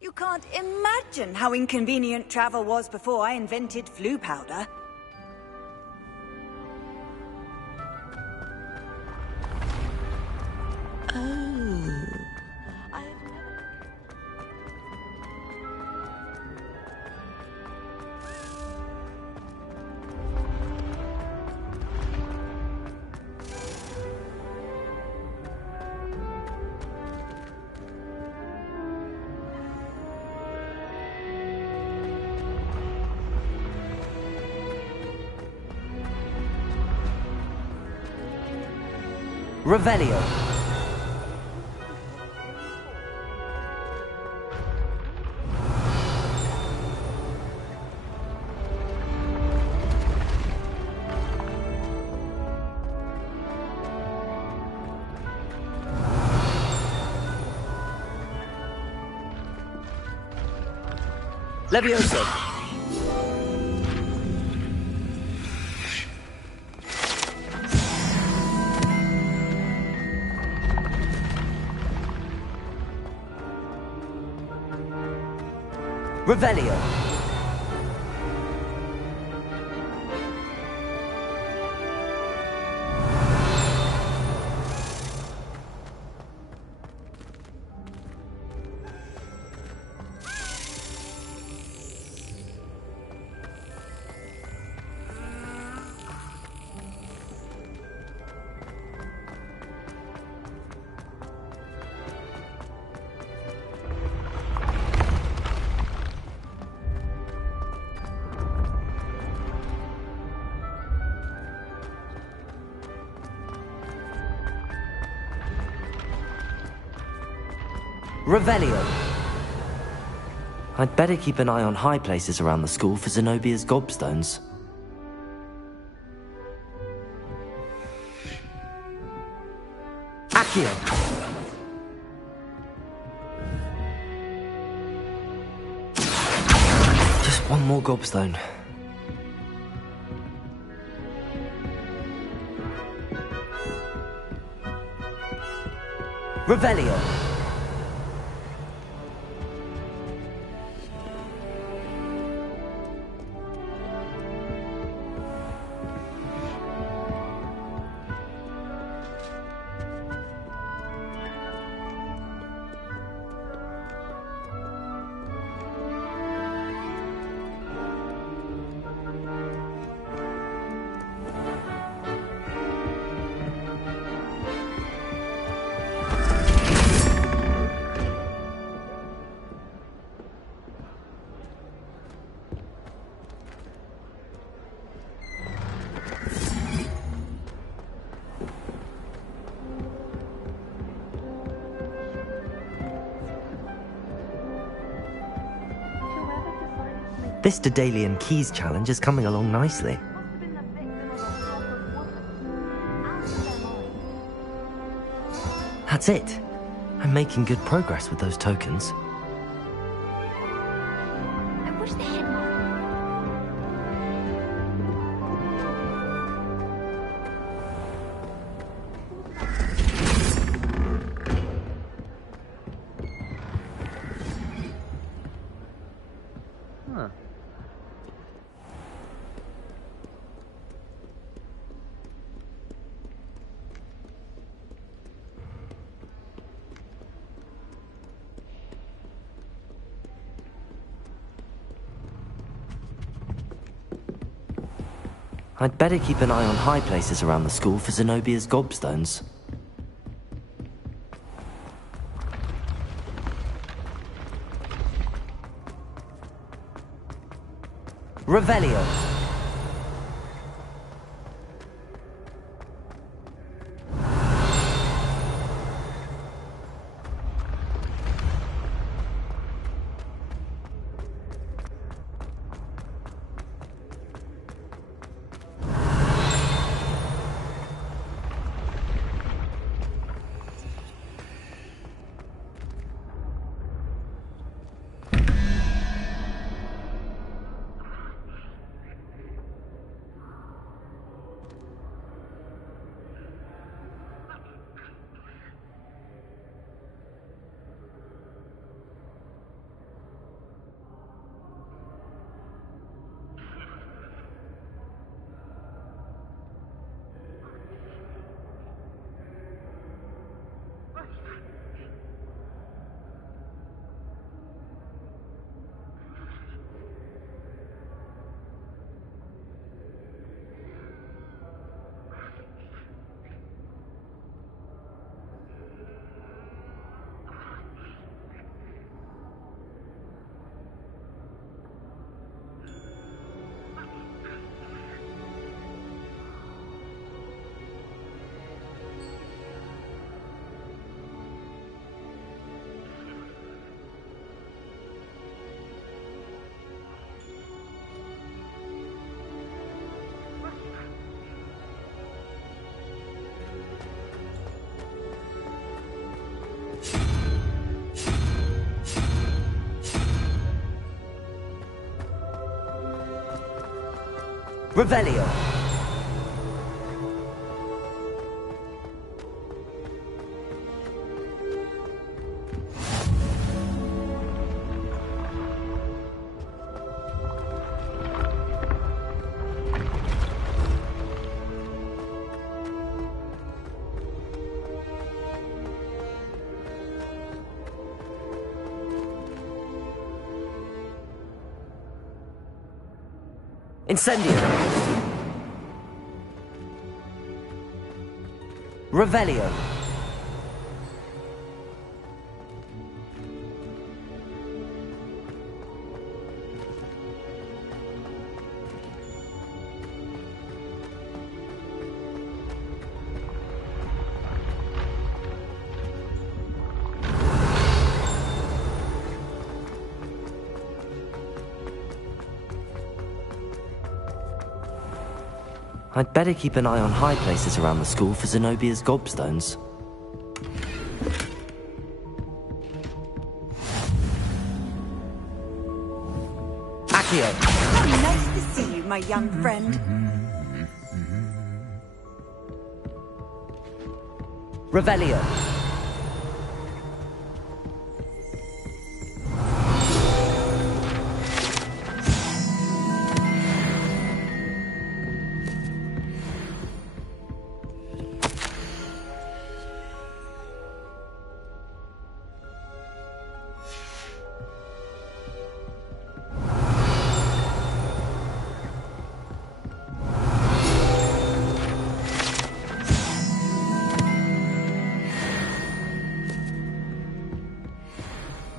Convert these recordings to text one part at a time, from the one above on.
You can't imagine how inconvenient travel was before I invented flu powder. Oh. I've never... Revelio. Levioso. Revelio. Revelio. I'd better keep an eye on high places around the school for Zenobia's gobstones. Accio. Just one more gobstone. Revelio. This Daedalian Keys challenge is coming along nicely. That's it. I'm making good progress with those tokens. I wish they had more. Huh. I'd better keep an eye on high places around the school for Zenobia's gobstones. Revelio. Revelio. Incendio. Revelio. I'd better keep an eye on high places around the school for Zenobia's gobstones. Accio! Oh, nice to see you, my young friend. Revelio.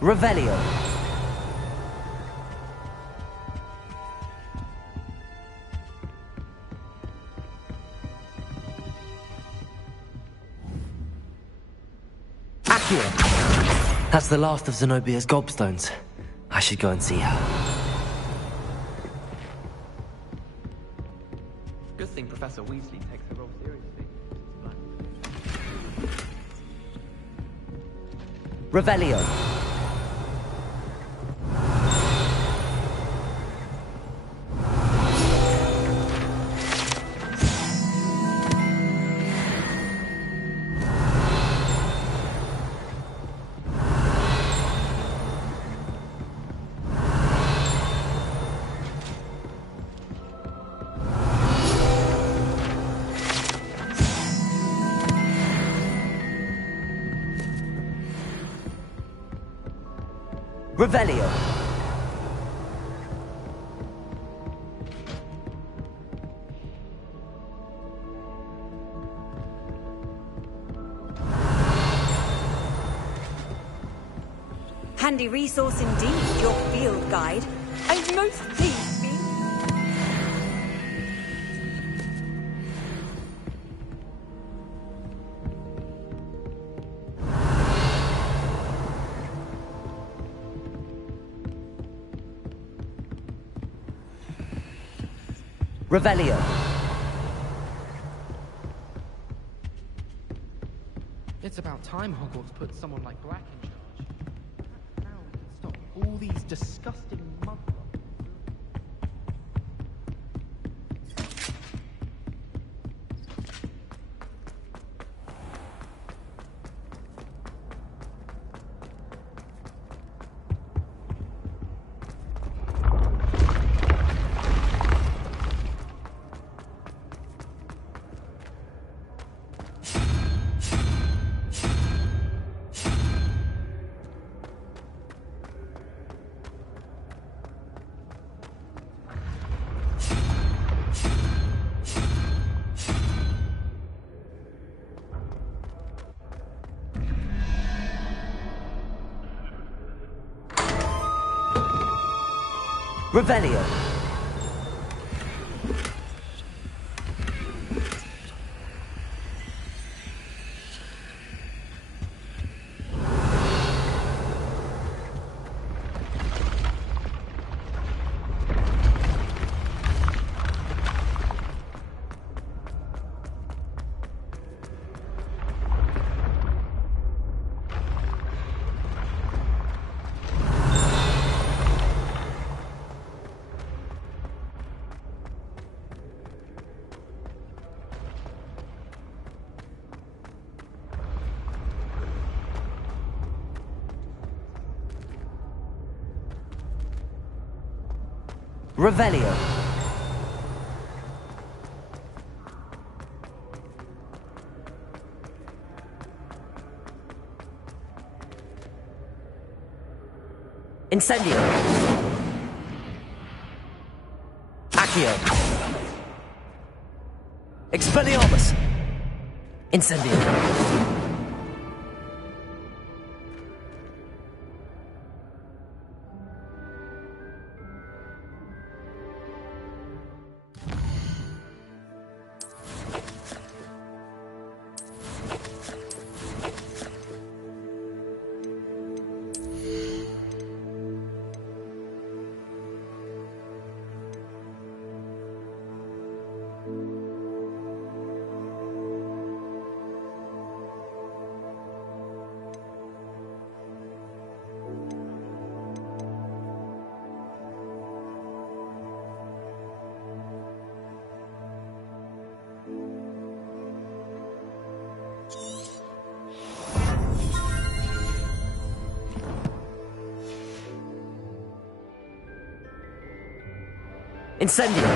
Revelio. Accio. That's the last of Zenobia's gobstones. I should go and see her. Good thing Professor Weasley takes her role seriously. Revelio. Revelio. Handy resource indeed, your field guide. I'm most pleased, Bee. Revelio. It's about time Hogwarts put someone like Black in charge. Now we can stop all these disgusting mudblocks. Revelio. Revelio. Incendio. Accio. Expelliarmus. Incendio. Incendio.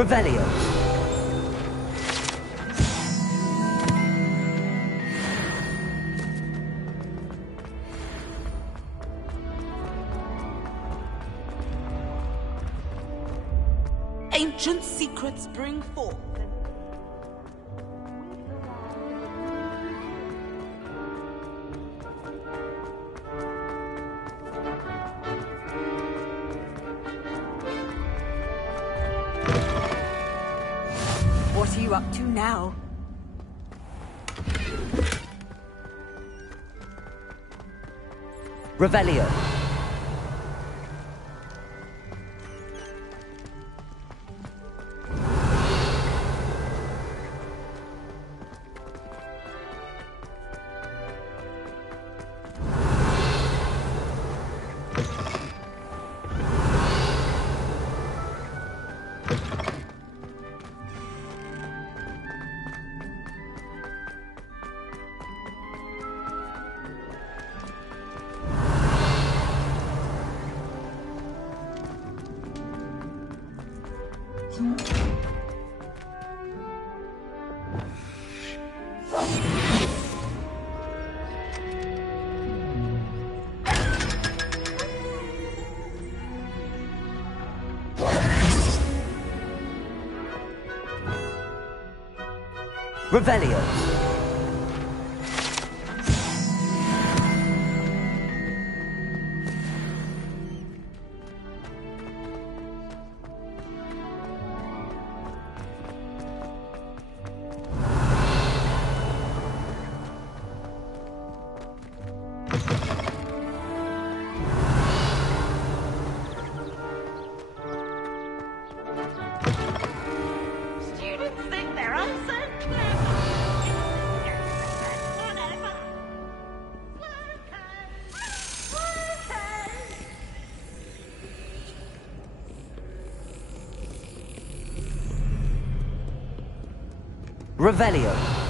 Revelio. Ancient secrets bring forth. What are you up to now? Revelio. Revelio. Students think they're uncertain. Revelio.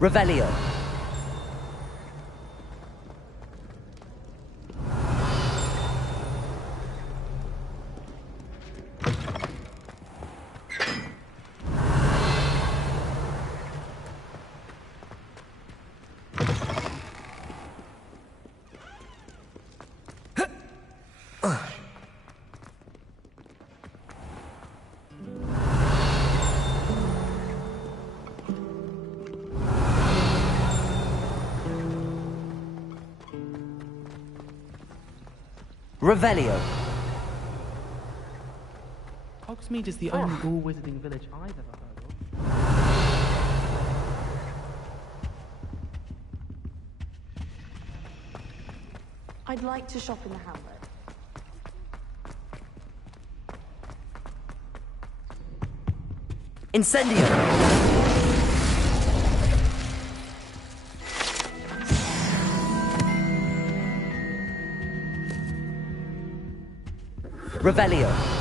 Revelio. Revelio. Hogsmeade is the only all wizarding village I've ever heard of. I'd like to shop in the hamlet. Incendio. Revelio.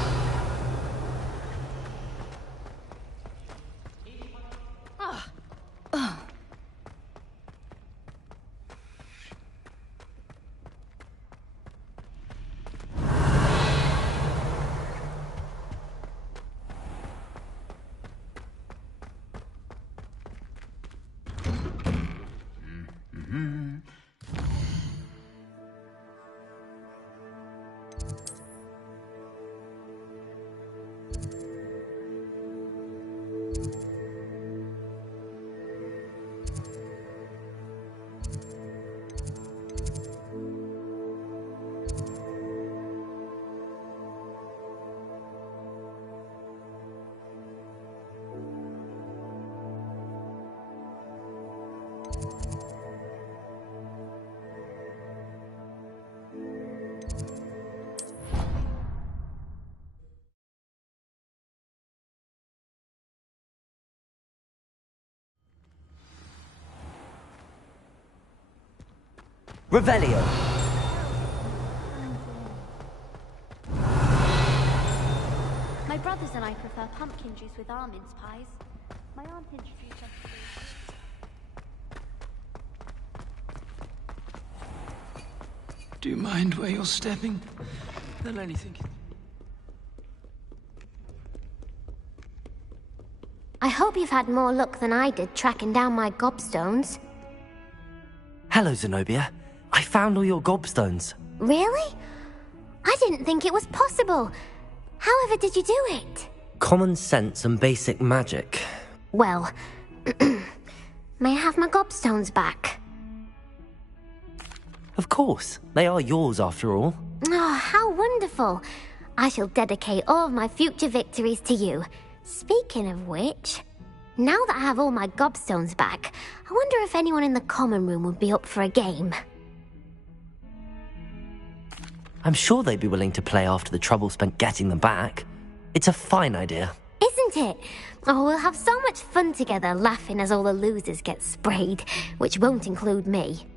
Revelio. My brothers and I prefer pumpkin juice with almonds pies. My aunt introduced us to... Do you mind where you're stepping? They'll only think... I hope you've had more luck than I did tracking down my gobstones. Hello, Zenobia. I found all your gobstones. Really? I didn't think it was possible. However did you do it? Common sense and basic magic. Well, may I have my gobstones back? Of course. They are yours after all. Oh, how wonderful. I shall dedicate all of my future victories to you. Speaking of which, now that I have all my gobstones back, I wonder if anyone in the common room would be up for a game. I'm sure they'd be willing to play after the trouble spent getting them back. It's a fine idea. Isn't it? Oh, we'll have so much fun together laughing as all the losers get sprayed, which won't include me.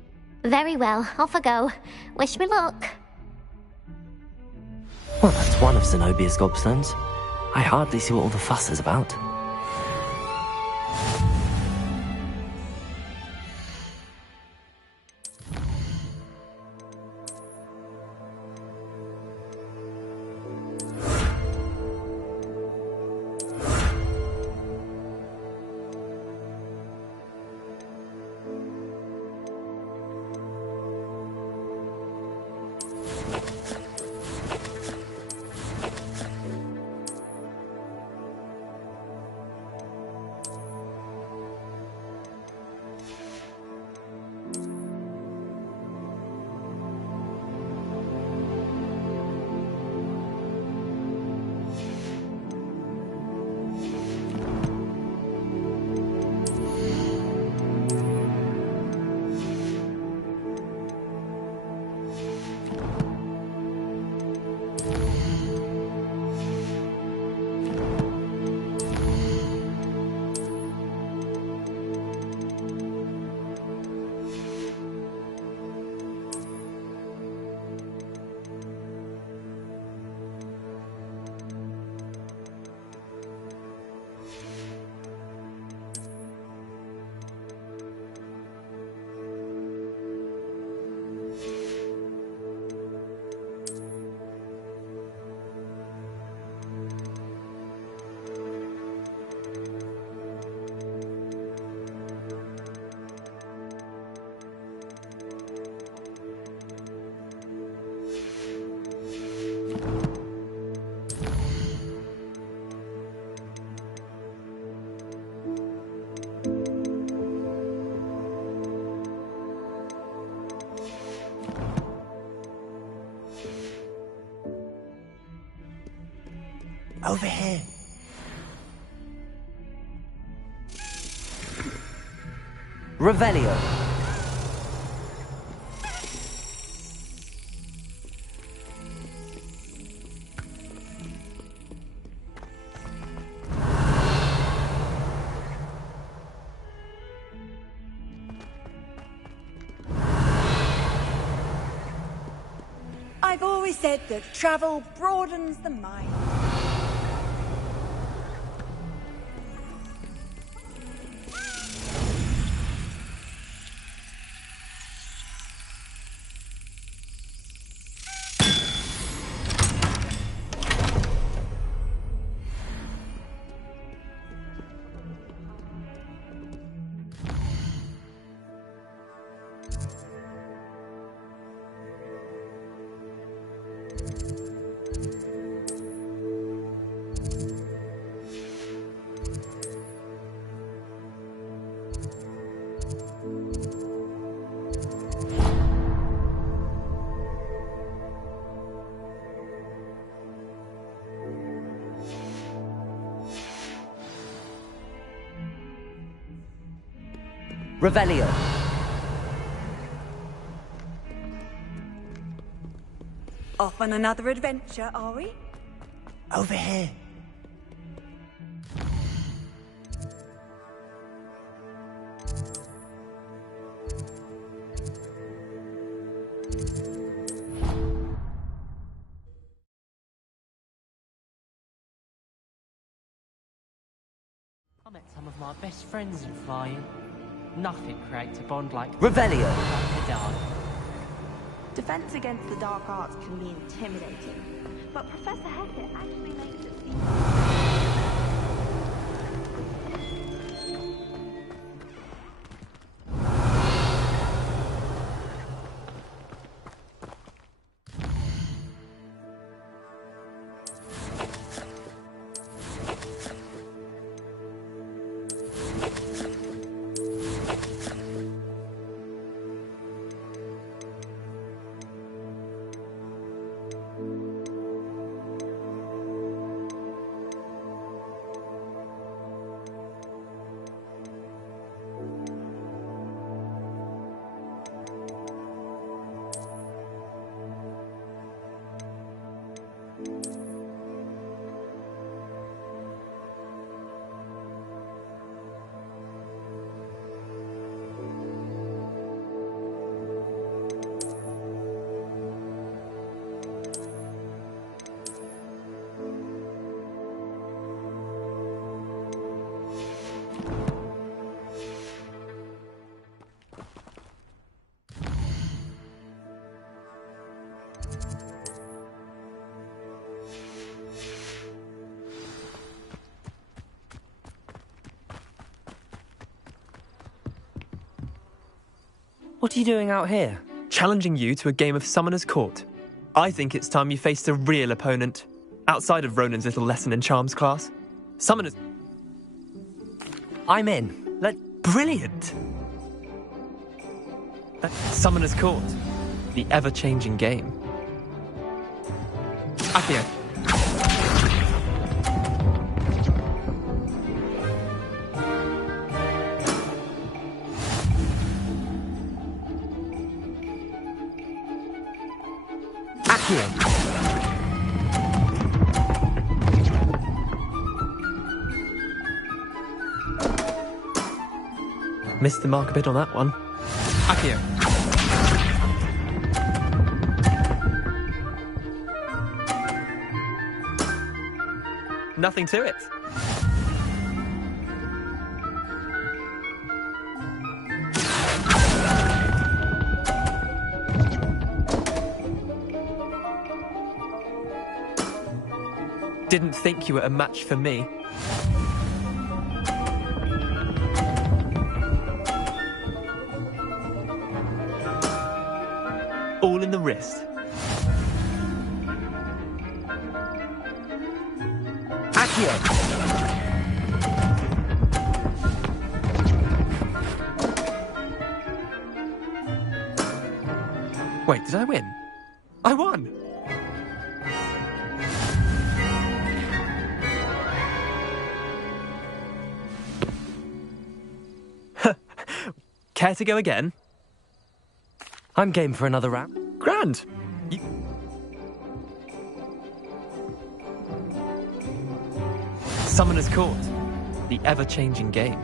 Very well, off I go. Wish me luck. Well, that's one of Zenobia's gobstones. I hardly see what all the fuss is about. Over here. Revelio. I've always said that travel broadens the mind. Revelio. Off on another adventure, are we? Over here. I met some of my best friends in flying. Nothing creates a bond like Revelio. the dark. Defense against the dark arts can be intimidating, but Professor Hackett actually makes it seem... What are you doing out here? Challenging you to a game of Summoner's Court. I think it's time you faced a real opponent. Outside of Ronan's little lesson in charms class. Summoner's... I'm in. Brilliant! Summoner's Court. The ever-changing game. Accio. Missed the mark a bit on that one. Accio. Nothing to it. Didn't think you were a match for me. All in the wrist. Accio. Wait, did I win? I won! care to go again? I'm game for another round. Grand. Summoner's Court, the ever-changing game.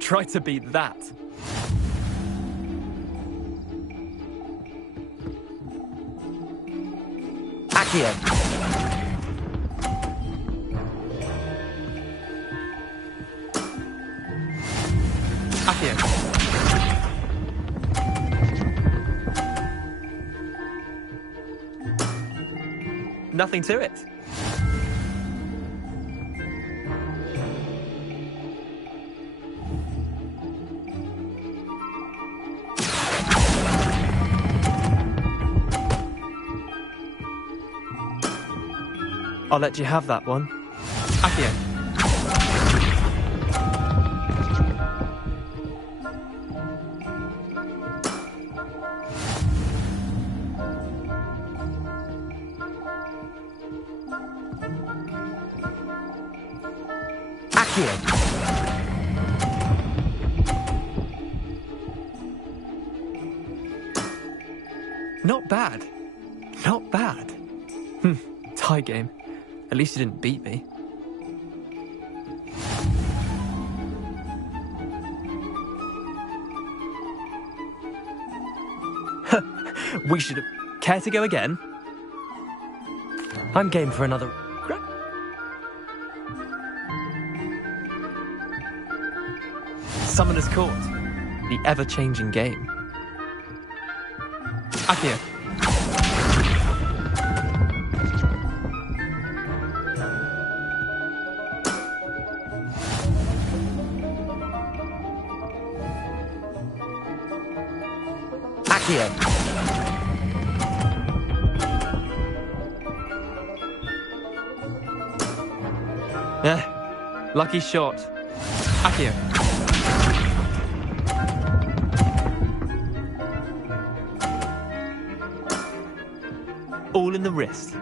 Try to beat that. Accio. Accio. Nothing to it. I'll let you have that one. Accio. Accio. Not bad. Not bad. Tie game. At least you didn't beat me. We should have... Care to go again? I'm game for another... Summoner's Court, the ever-changing game. Accio. Accio. Lucky shot. Accio. All in the wrist.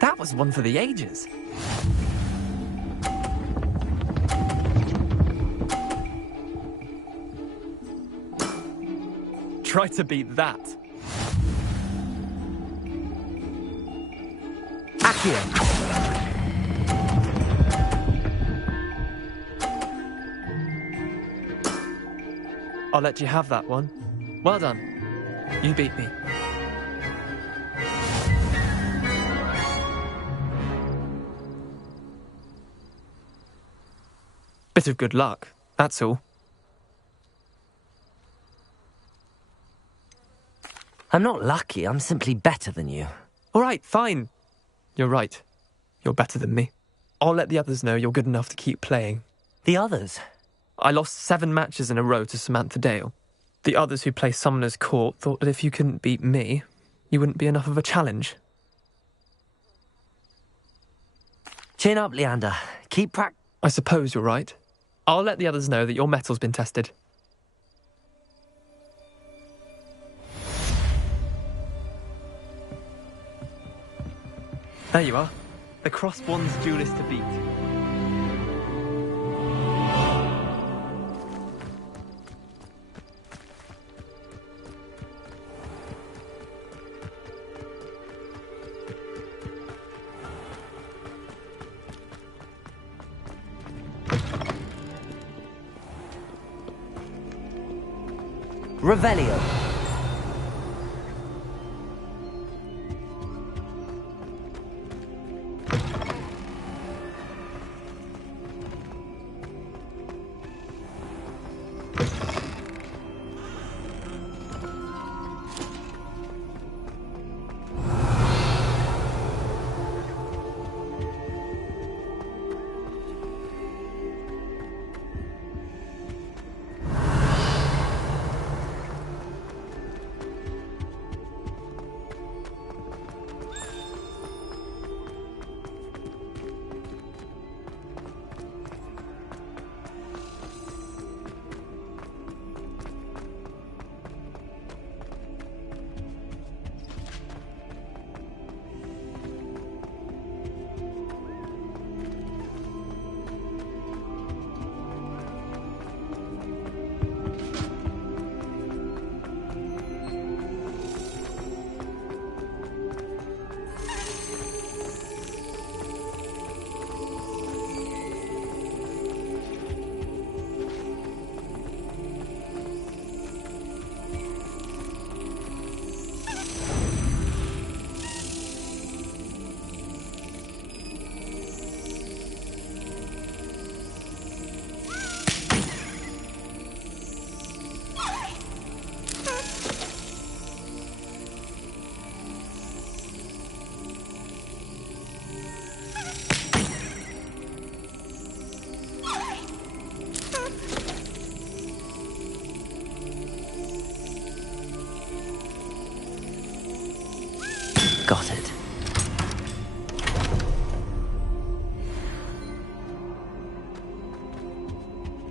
That was one for the ages. Try to beat that. Accio. I'll let you have that one. Well done. You beat me. Bit of good luck, that's all. I'm not lucky, I'm simply better than you. All right, fine. You're right. You're better than me. I'll let the others know you're good enough to keep playing. The others? I lost 7 matches in a row to Samantha Dale. The others who play Summoner's Court thought that if you couldn't beat me, you wouldn't be enough of a challenge. Chin up, Leander. Keep I suppose you're right. I'll let the others know that your metal's been tested. There you are. The Crossbond's duelist to beat. Revelio.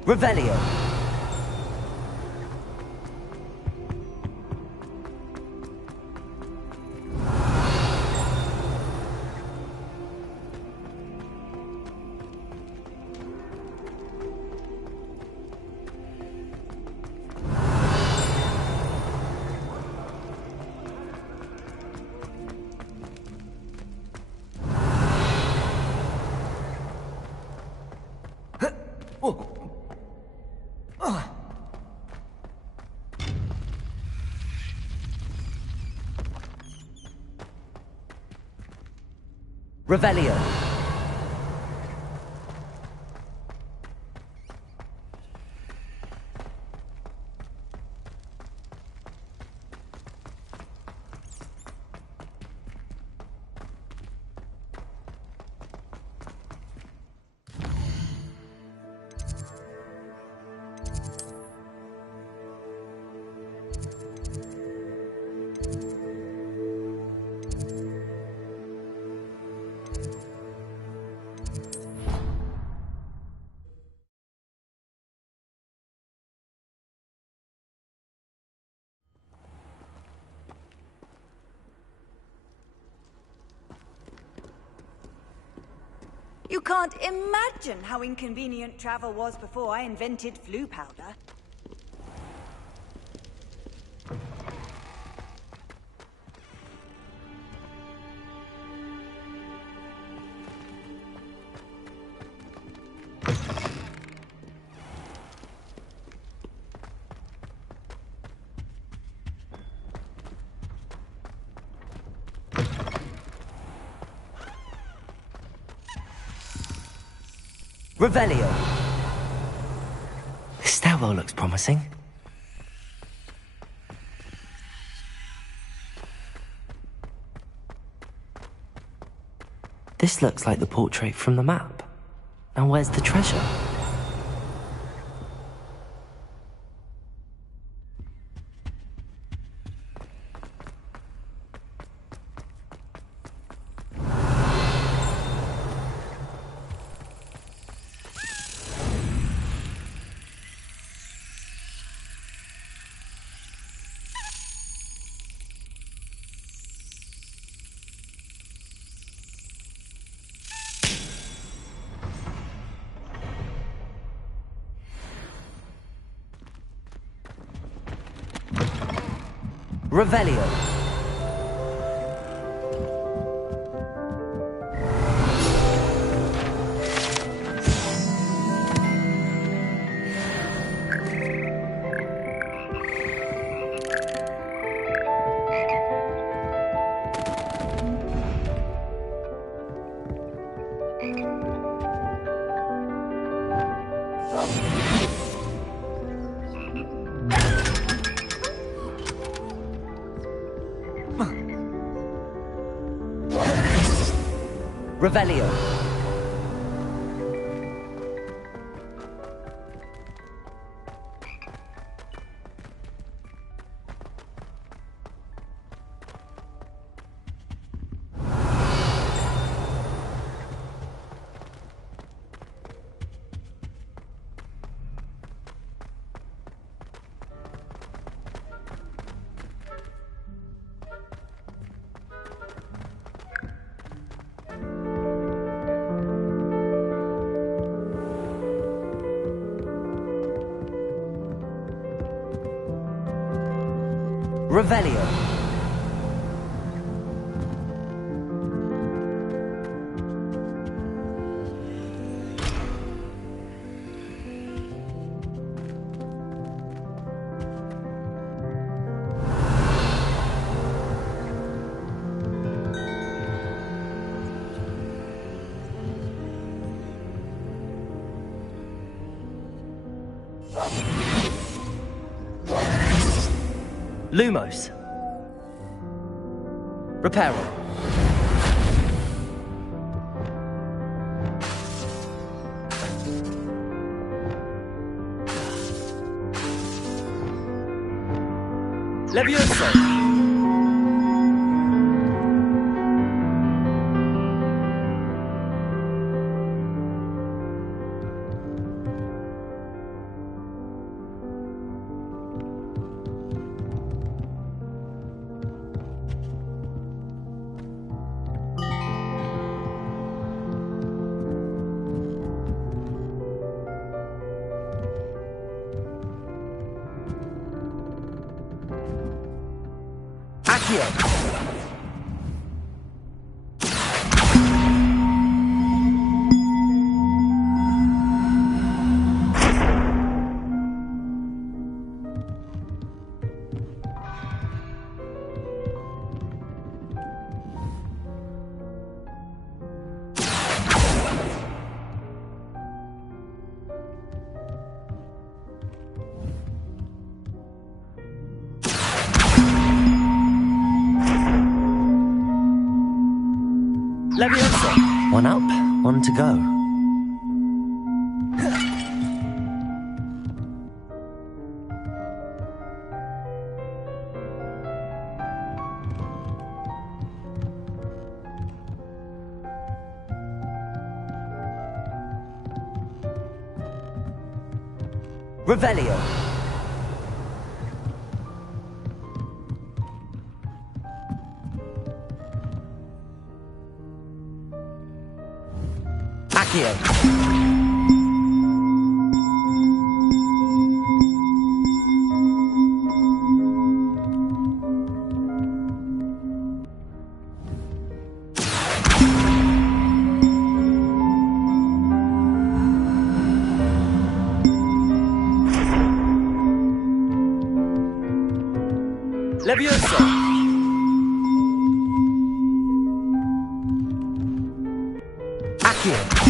Revelio. Revelio. You can't imagine how inconvenient travel was before I invented flu powder. Revelio. This stairwell looks promising. This looks like the portrait from the map. Now where's the treasure? Revelio. Revelio. Revelio. Lumos. Reparo. Levioso. Accio! Leviosa! One up, one to go. Revelio. Accio. Leviosa. Accio.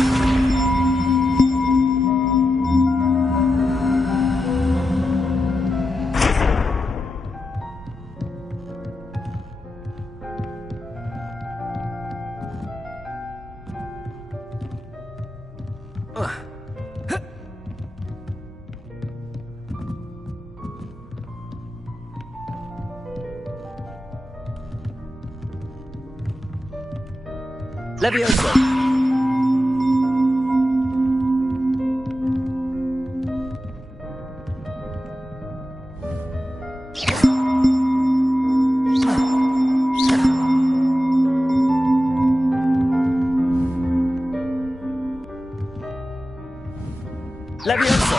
Leviosa. Leviosa.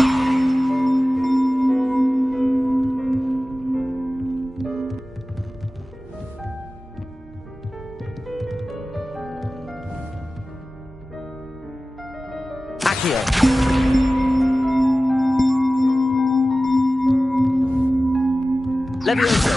Accio. Leviosa.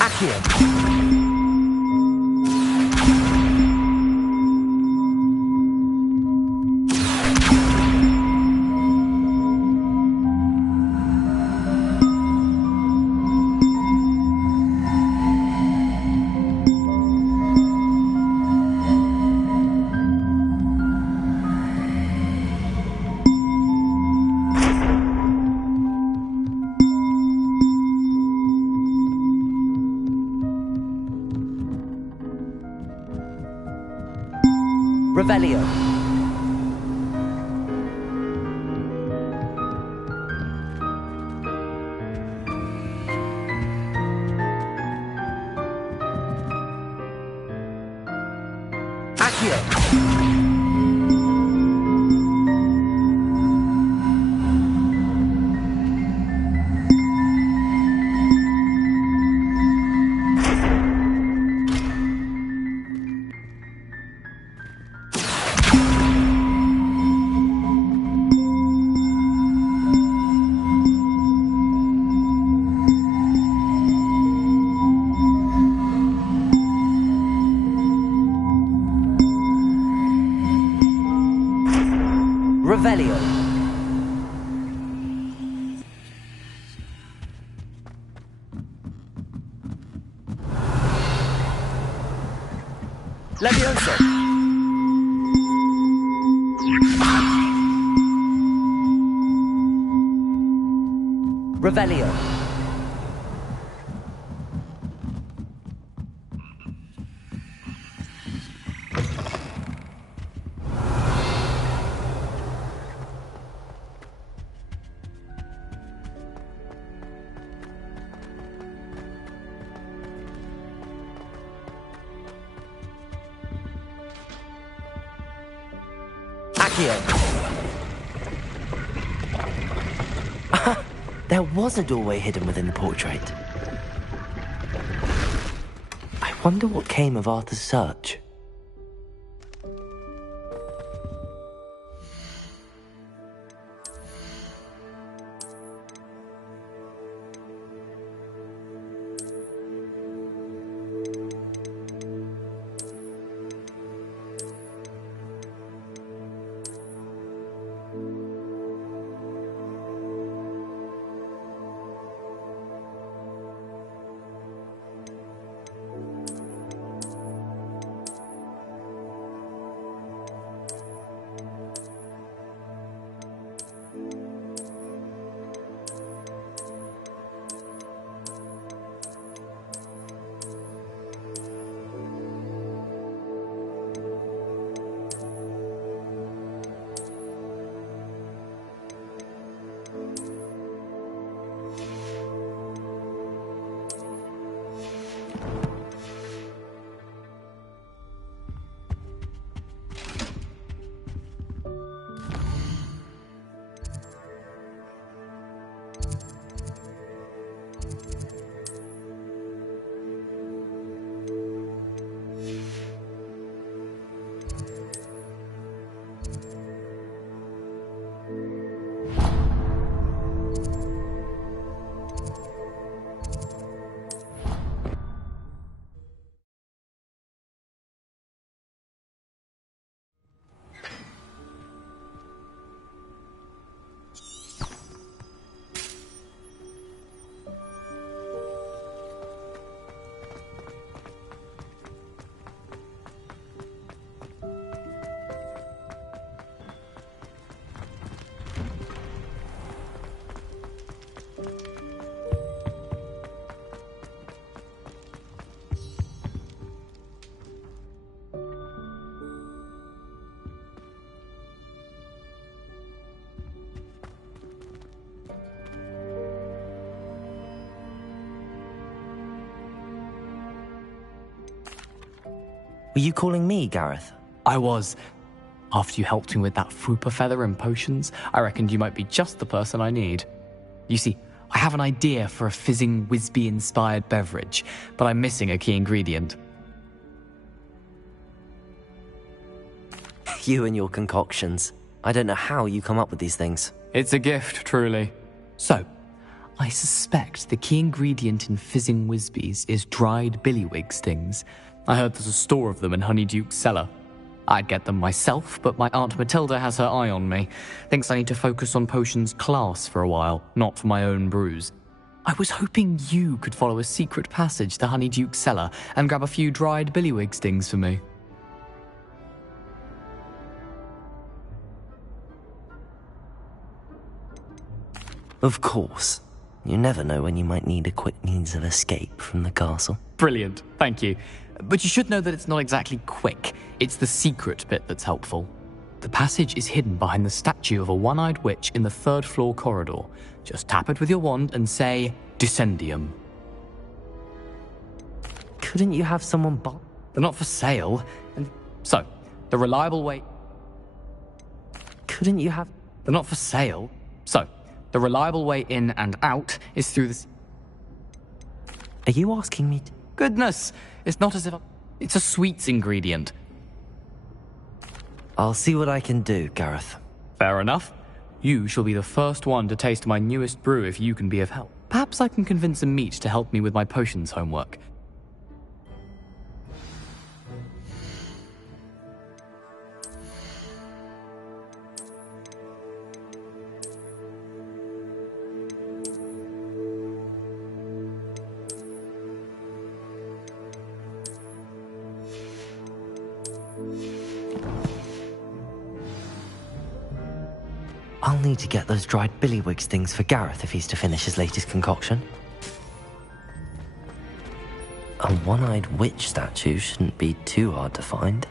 Accio. Revelio. Accio. Revelio. Leviosa. Revelio. here. There was a doorway hidden within the portrait. I wonder what came of Arthur's search. Were you calling me, Gareth? I was. After you helped me with that Fupa feather and potions, I reckoned you might be just the person I need. You see, I have an idea for a fizzing Whizbee-inspired beverage, but I'm missing a key ingredient. You and your concoctions. I don't know how you come up with these things. It's a gift, truly. So, I suspect the key ingredient in fizzing Whizbees is dried billywig stings. I heard there's a store of them in Honeyduke's cellar. I'd get them myself, but my Aunt Matilda has her eye on me. Thinks I need to focus on potions class for a while, not for my own brews. I was hoping you could follow a secret passage to Honeyduke's cellar and grab a few dried billywig stings for me. Of course. You never know when you might need a quick means of escape from the castle. Brilliant, thank you. But you should know that it's not exactly quick. It's the secret bit that's helpful. The passage is hidden behind the statue of a one-eyed witch in the third-floor corridor. Just tap it with your wand and say, Descendium. Couldn't you have someone buy? They're not for sale. And so, the reliable way... Couldn't you have... They're not for sale. So, the reliable way in and out is through this... Are you asking me to... Goodness, it's not as if... It's a sweets ingredient. I'll see what I can do, Gareth. Fair enough. You shall be the first one to taste my newest brew if you can be of help. Perhaps I can convince a meat to help me with my potions homework. I'll need to get those dried billywig stings for Gareth if he's to finish his latest concoction. A one-eyed witch statue shouldn't be too hard to find.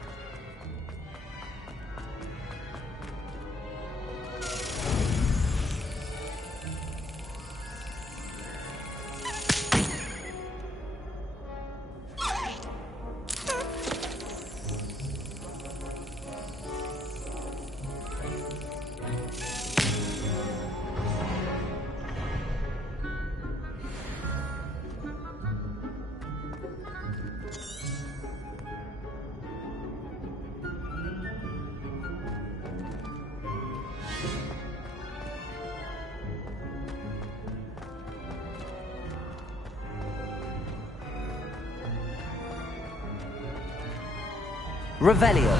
Revelio.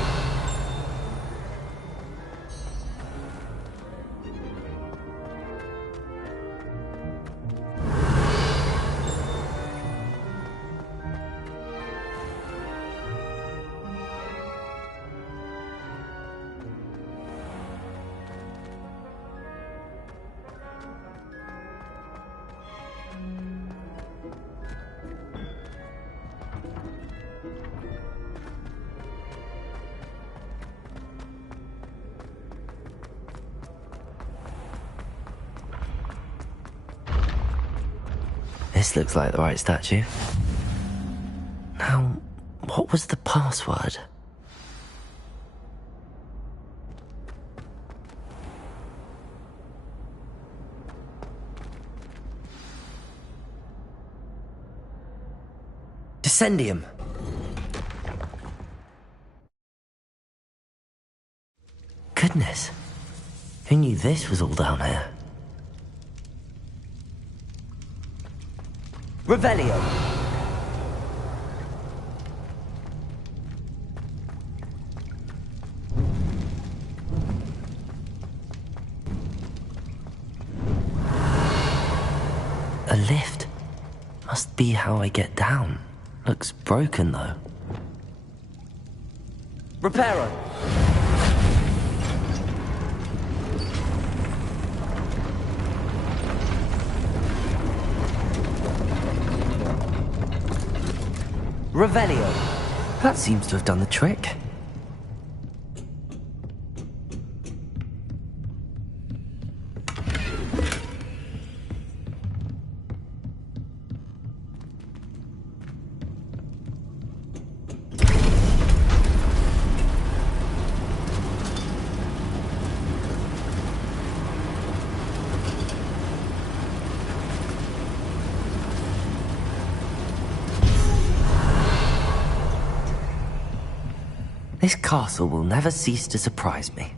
This looks like the right statue. Now, what was the password? Descendium. Goodness. Who knew this was all down here? Revelio. A lift. Must be how I get down. Looks broken though. Reparo. Revelio. That seems to have done the trick. This castle will never cease to surprise me.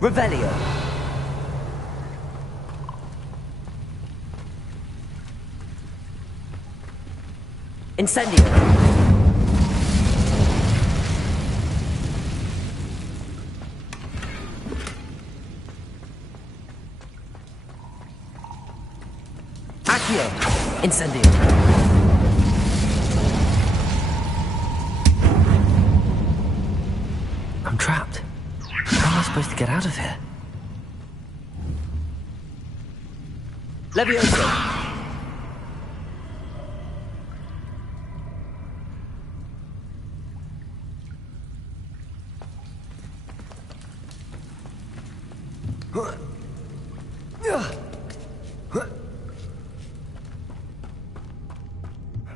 Revelio. Incendio. Incendio. I'm trapped. How am I supposed to get out of here? Levioso.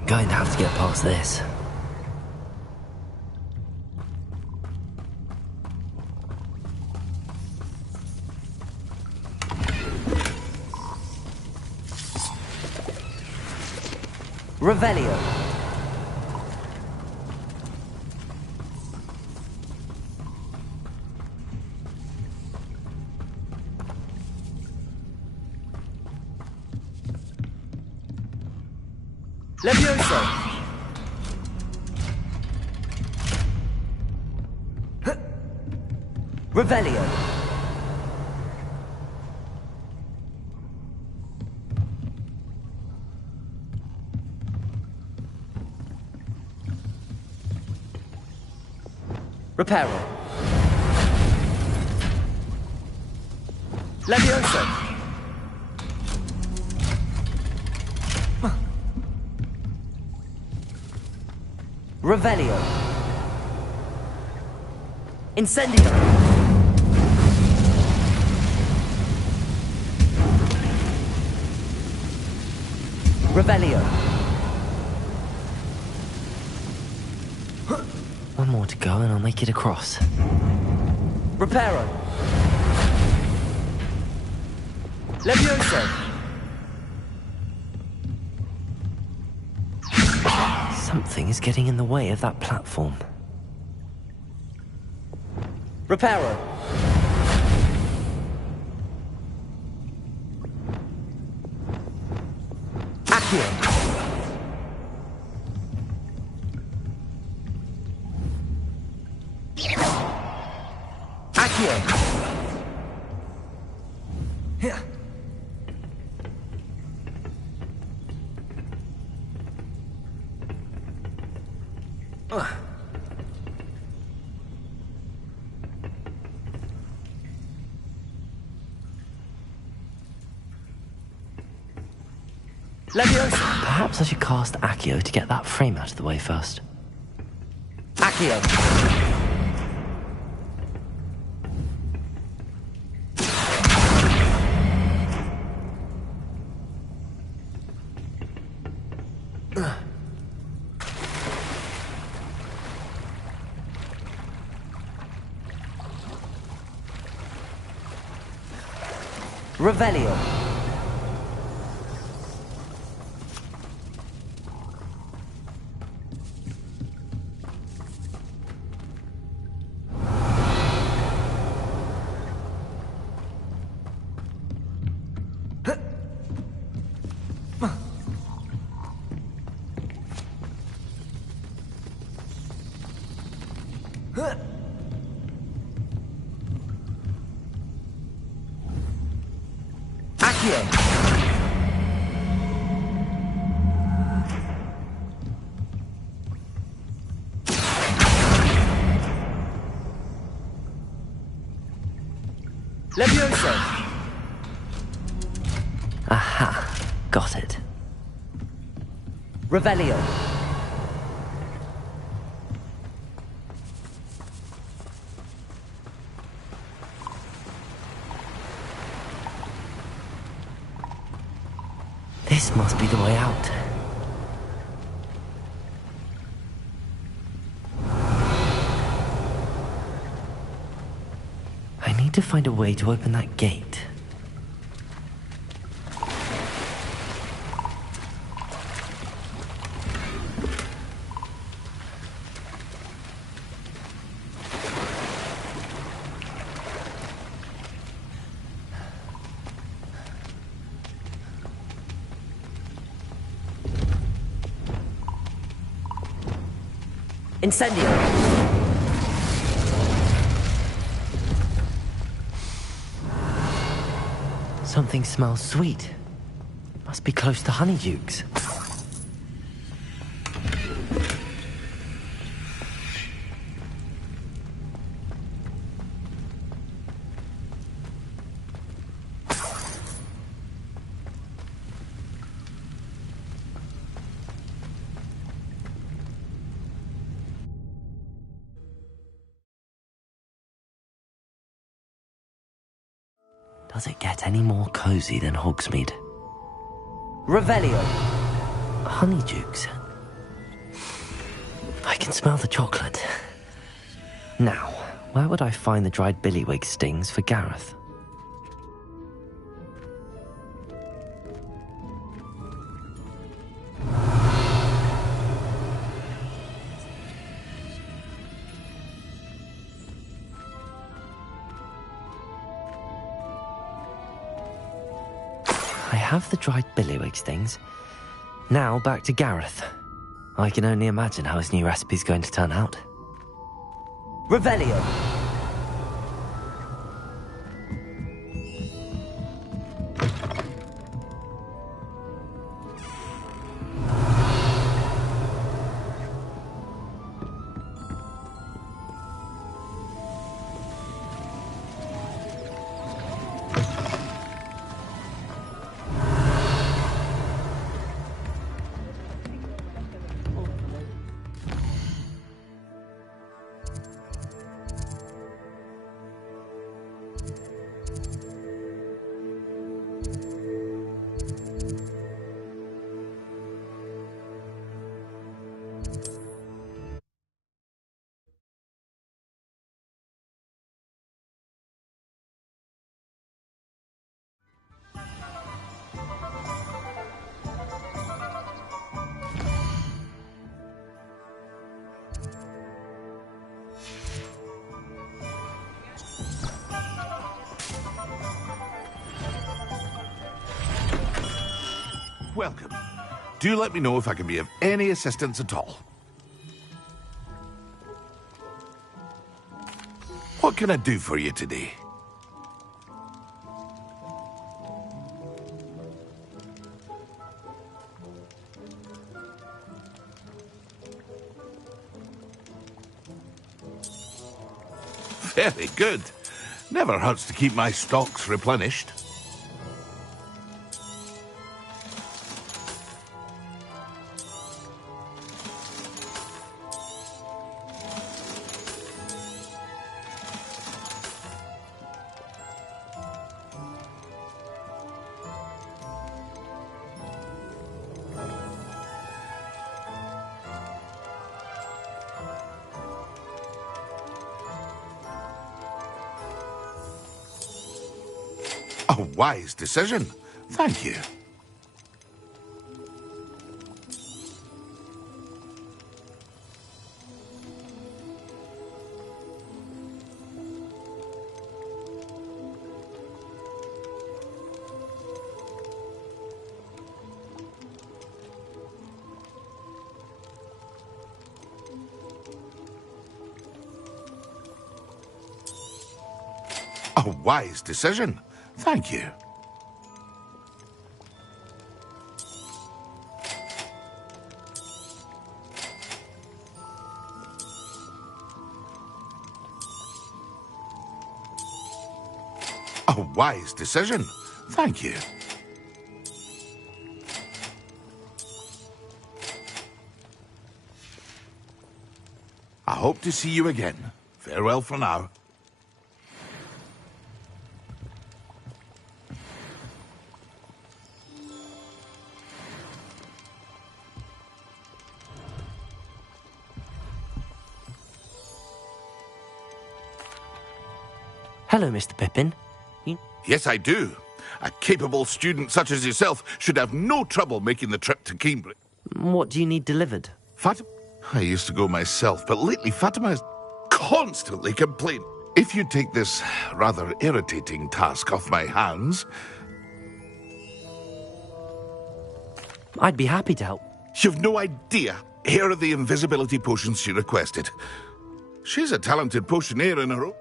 Going to have to get past this. Revelio. Levioso. Revelio. Reparo. Levioso. Revelio. Incendio. Revelio. One more to go and I'll make it across. Reparo. Levioso. Something is getting in the way of that platform. Reparo! Accio! Perhaps I should cast Accio to get that frame out of the way first. Accio! Revelio. Levioso! Aha, got it. Revelio. This must be the way out. I need to find a way to open that gate. Incendio! Something smells sweet. Must be close to Honeydukes. Does it get any more cozy than Hogsmeade? Revelio! Honeydukes. I can smell the chocolate. Now, where would I find the dried billywig stings for Gareth? I have the dried billywig stings. Now back to Gareth. I can only imagine how his new recipe's going to turn out. Revelio! welcome. Do let me know if I can be of any assistance at all. What can I do for you today? Very good. Never hurts to keep my stocks replenished. A wise decision. Thank you. A wise decision. Thank you. A wise decision. Thank you. I hope to see you again. Farewell for now. Hello, Mr. Pippin. Yes, I do. A capable student such as yourself should have no trouble making the trip to Cambridge. What do you need delivered? Fatima? I used to go myself, but lately Fatima is constantly complaining. If you take this rather irritating task off my hands... I'd be happy to help. You've no idea. Here are the invisibility potions she requested. She's a talented potioneer in her own...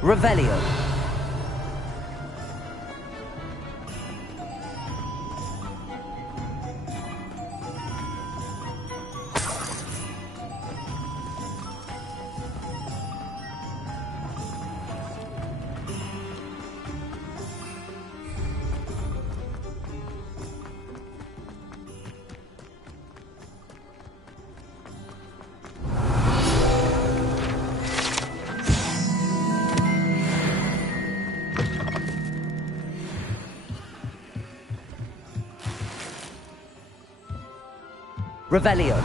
Revelio. Revelio.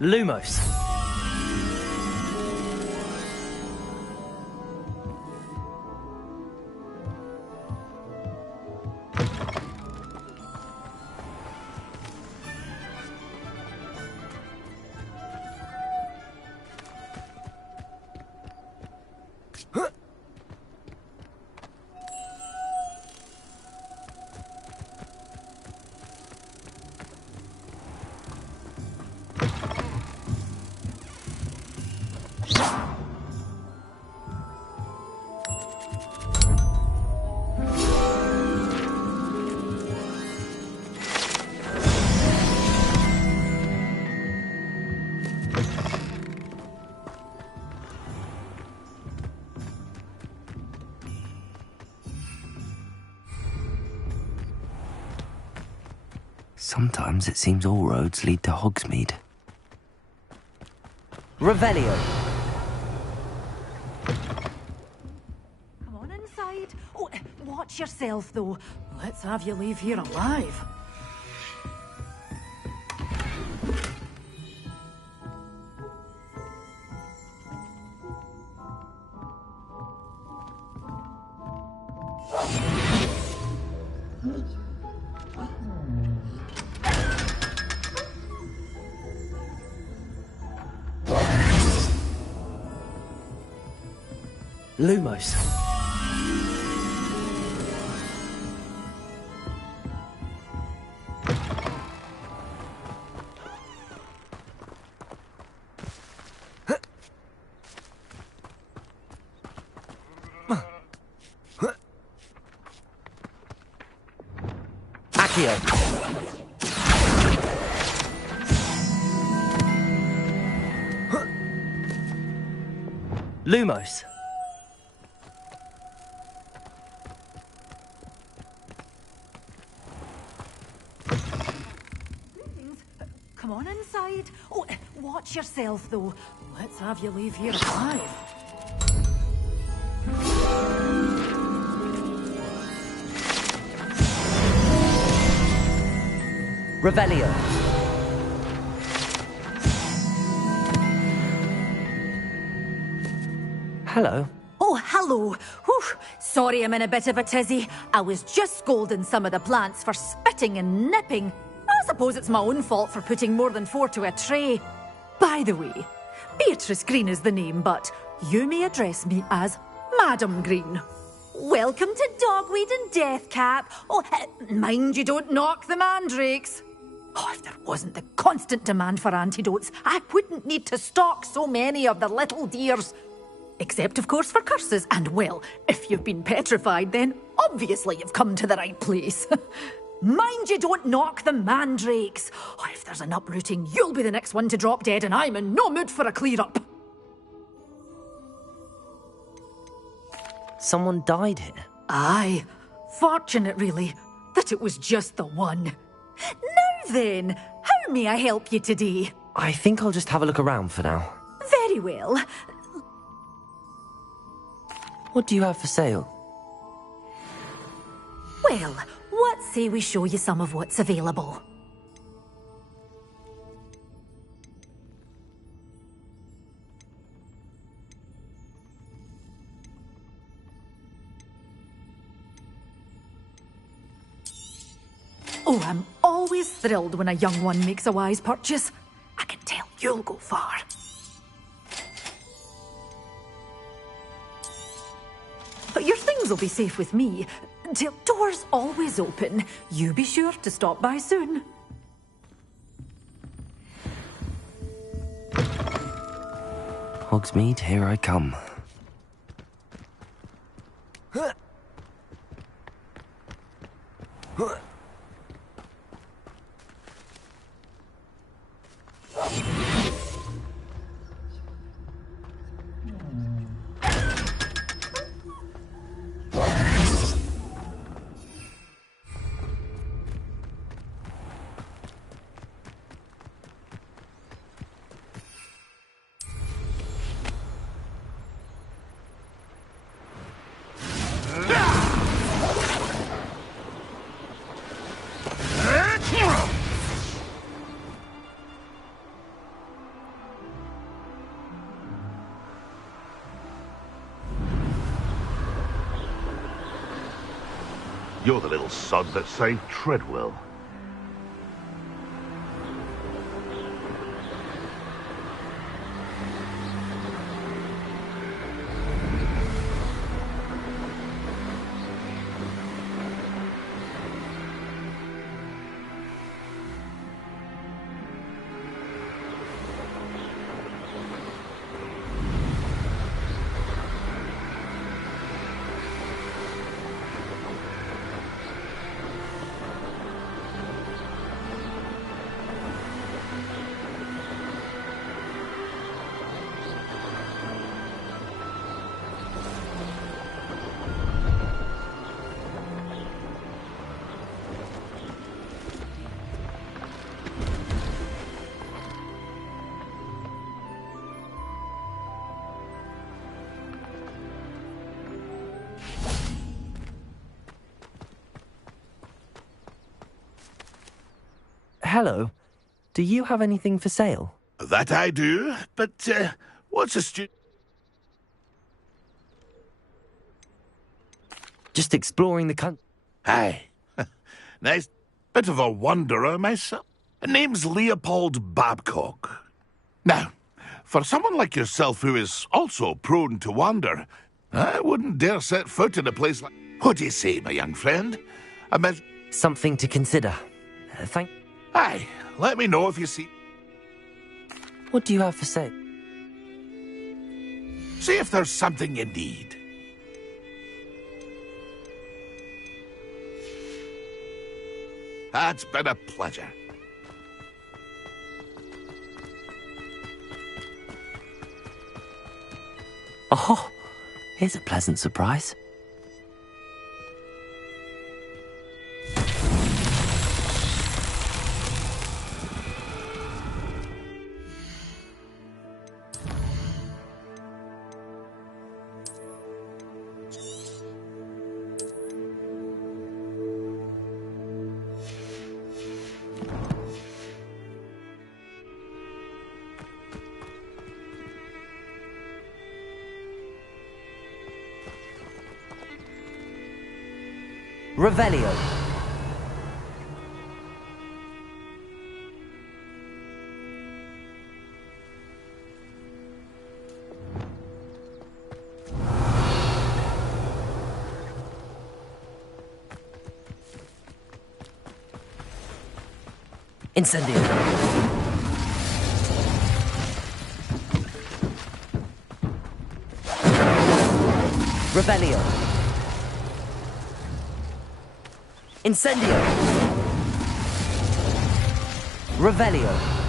Lumos. Sometimes it seems all roads lead to Hogsmeade. Revelio. Come on inside. Oh, watch yourself, though. Let's have you leave here alive. Lumos. Accio. Lumos. Come on inside. Oh, watch yourself, though. Let's have you leave here alive. Revelio. Hello. Oh, hello. Whew. Sorry I'm in a bit of a tizzy. I was just scolding some of the plants for spitting and nipping. I suppose it's my own fault for putting more than 4 to a tray. By the way, Beatrice Green is the name, but you may address me as Madam Green. Welcome to Dogweed and Deathcap. Oh, mind you don't knock the mandrakes. Oh, if there wasn't the constant demand for antidotes, I wouldn't need to stock so many of the little dears. Except, of course, for curses. And, well, if you've been petrified, then obviously you've come to the right place. Mind you don't knock the mandrakes. Oh, if there's an uprooting, you'll be the next one to drop dead, and I'm in no mood for a clear-up. Someone died here? Aye. Fortunate, really, that it was just the one. Now then, how may I help you today? I think I'll just have a look around for now. Very well. What do you have for sale? Well, what say we show you some of what's available? Oh, I'm always thrilled when a young one makes a wise purchase. I can tell you'll go far. But your things will be safe with me. Till doors always open. You be sure to stop by soon. Hogsmeade, here I come. You're the little sod that saved Treadwell. Hello. Do you have anything for sale? That I do, but what's a Just exploring the country. Aye. Nice bit of a wanderer myself. Name's Leopold Babcock. Now, for someone like yourself who is also prone to wander, I wouldn't dare set foot in a place like... What do you say, my young friend? Something to consider. Thank... Aye, let me know if you see... What do you have for sale? See if there's something you need. That's been a pleasure. Oh, here's a pleasant surprise. Revelio. Incendio. Revelio. Incendio. Revelio.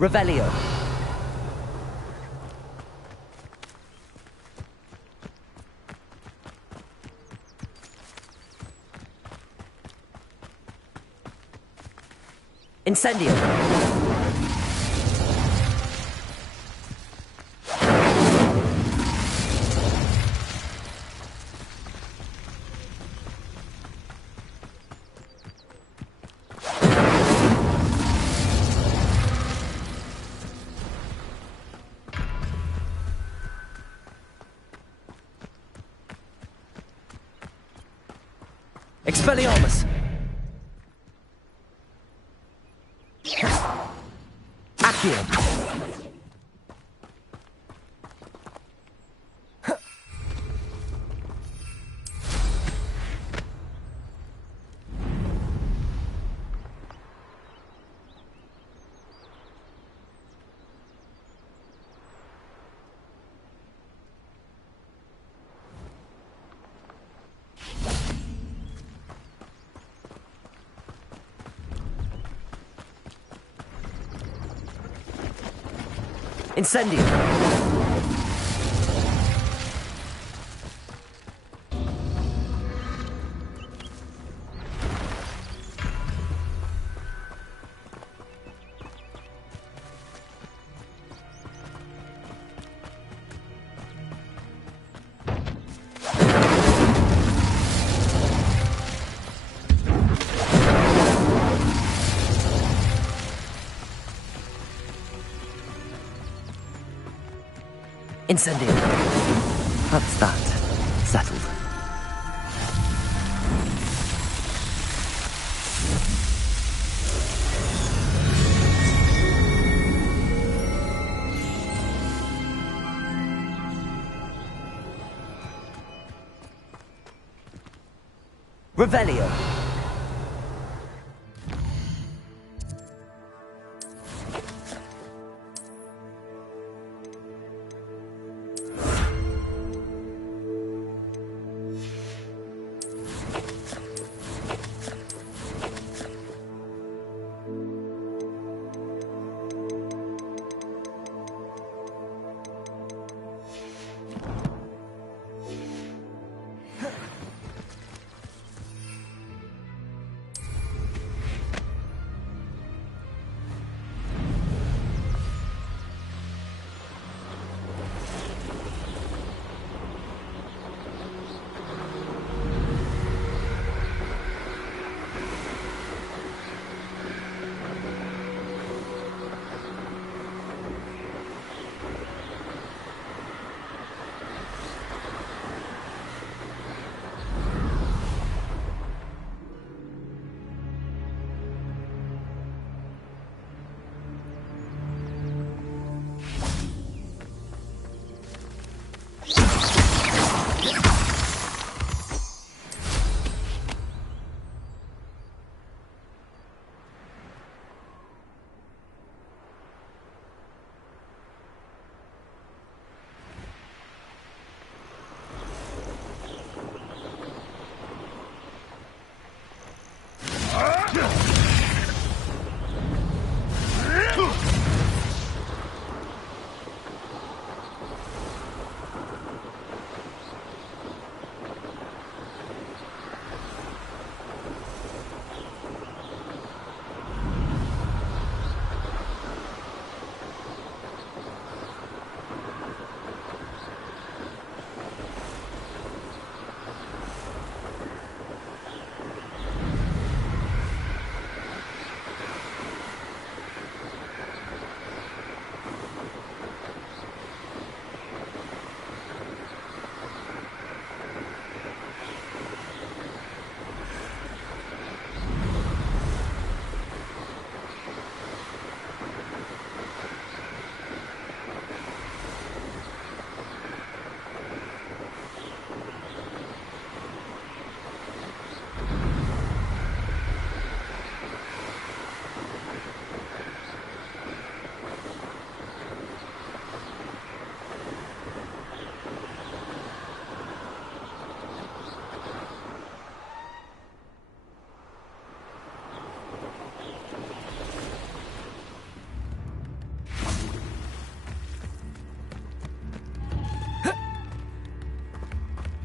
Revelio. Incendio. Expelliarmus! Accio! Incendio! Incendio. That's that. Settled. Revelio.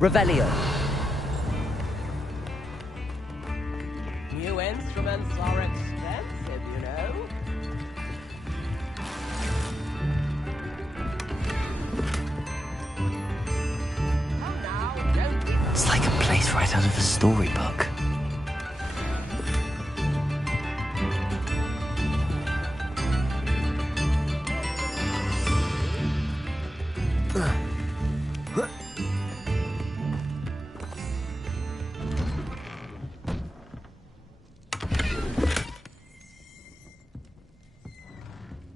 Revelio. New instruments are expensive, you know. Come now, don't be... It's like a place right out of a storybook.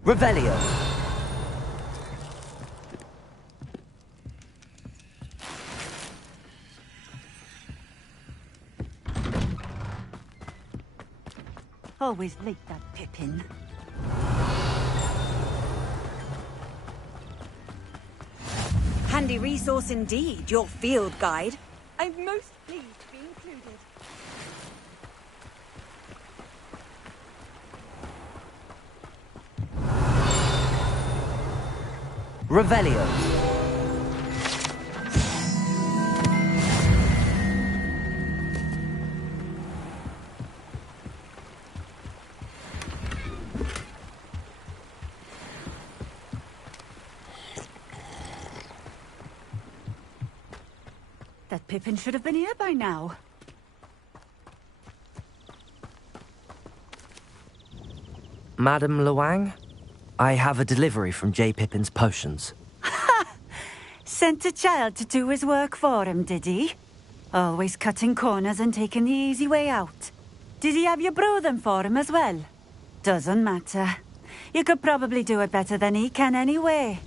Revelio. Always like that Pippin. Handy resource indeed, your field guide. I'm most pleased to be included. Revelio. That Pippin should have been here by now. Madam Luang, I have a delivery from J. Pippin's potions. Sent a child to do his work for him, did he? Always cutting corners and taking the easy way out. Did he have you brew them for him as well? Doesn't matter. You could probably do it better than he can anyway.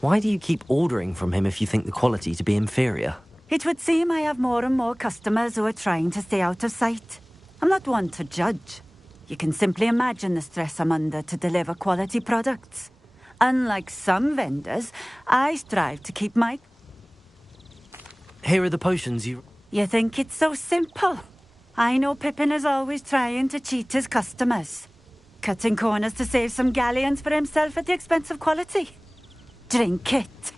Why do you keep ordering from him if you think the quality to be inferior? It would seem I have more and more customers who are trying to stay out of sight. I'm not one to judge. You can simply imagine the stress I'm under to deliver quality products. Unlike some vendors, I strive to keep my... Here are the potions you... You think it's so simple? I know Pippin is always trying to cheat his customers. Cutting corners to save some galleons for himself at the expense of quality. Drink it.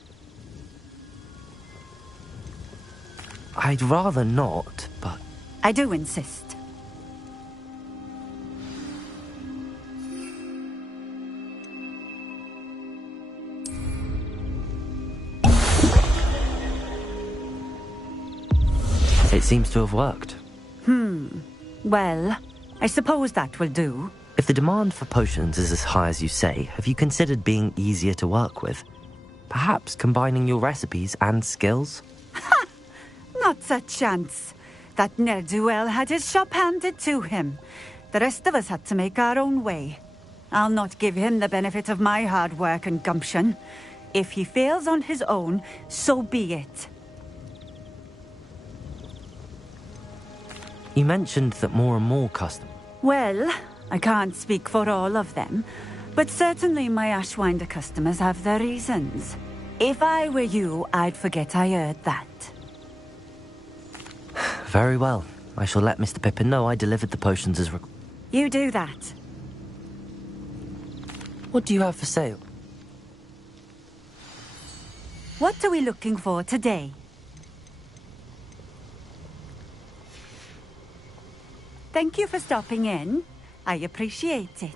I'd rather not, but... I do insist. It seems to have worked. Well, I suppose that will do. If the demand for potions is as high as you say, have you considered being easier to work with? Perhaps combining your recipes and skills? Not a chance. That ne'er-do-well had his shop handed to him. The rest of us had to make our own way. I'll not give him the benefit of my hard work and gumption. If he fails on his own, so be it. You mentioned that more and more customers... Well, I can't speak for all of them, but certainly my Ashwinder customers have their reasons. If I were you, I'd forget I heard that. Very well. I shall let Mr. Pippin know I delivered the potions as required. You do that. What do you have for sale? What are we looking for today? Thank you for stopping in. I appreciate it.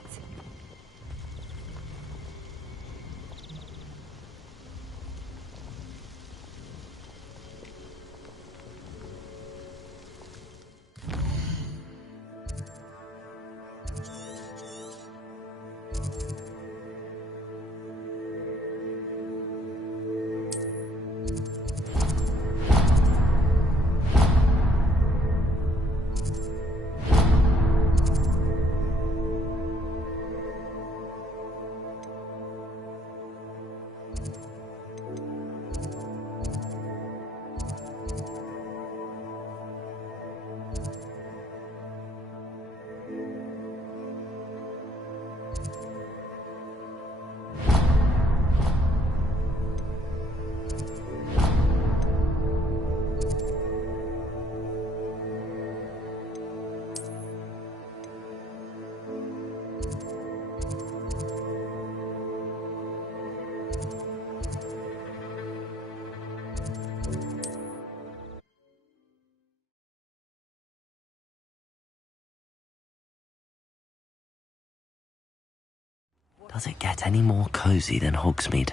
Does it get any more cozy than Hogsmeade?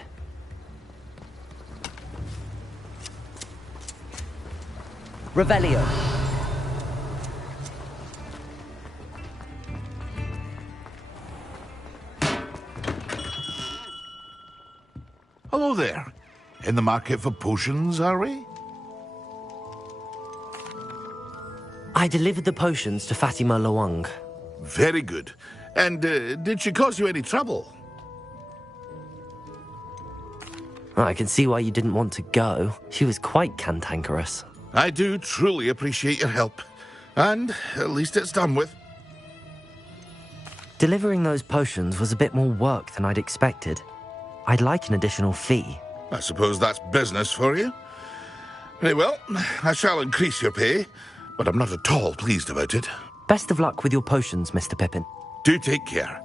Revelio. Hello there. In the market for potions, are we? I delivered the potions to Fatima Lawang. Very good. And did she cause you any trouble? I can see why you didn't want to go. She was quite cantankerous. I do truly appreciate your help. And at least it's done with. Delivering those potions was a bit more work than I'd expected. I'd like an additional fee. I suppose that's business for you. Very well, I shall increase your pay, but I'm not at all pleased about it. Best of luck with your potions, Mr. Pippin. Do take care.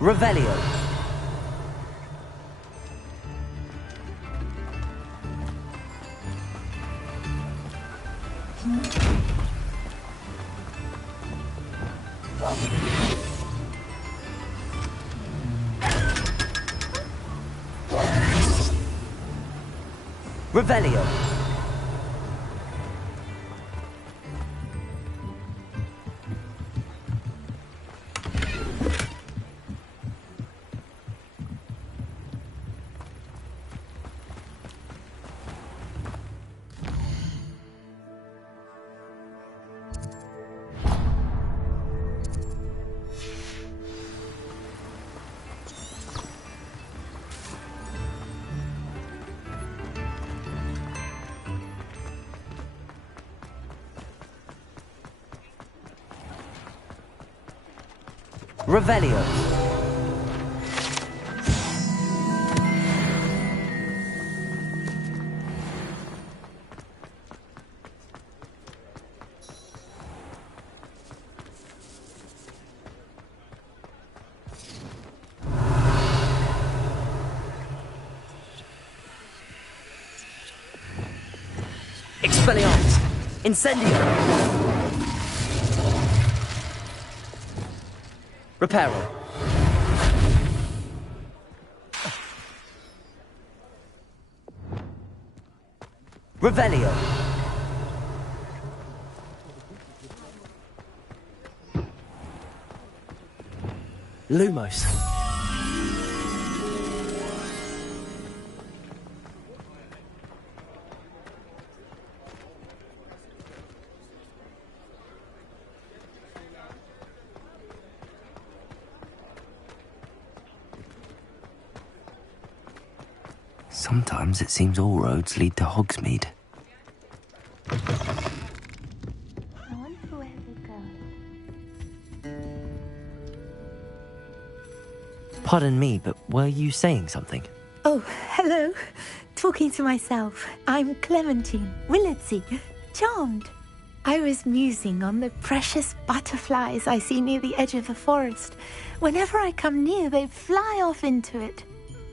Revelio. Revelio. Revelio. Expelliarmus! Incendio! Reparo. Revelio. Lumos. Sometimes it seems all roads lead to Hogsmeade. I wonder where they're going. Pardon me, but were you saying something? Oh, hello. Talking to myself. I'm Clementine, Willardsey, charmed. I was musing on the precious butterflies I see near the edge of the forest. Whenever I come near, they fly off into it.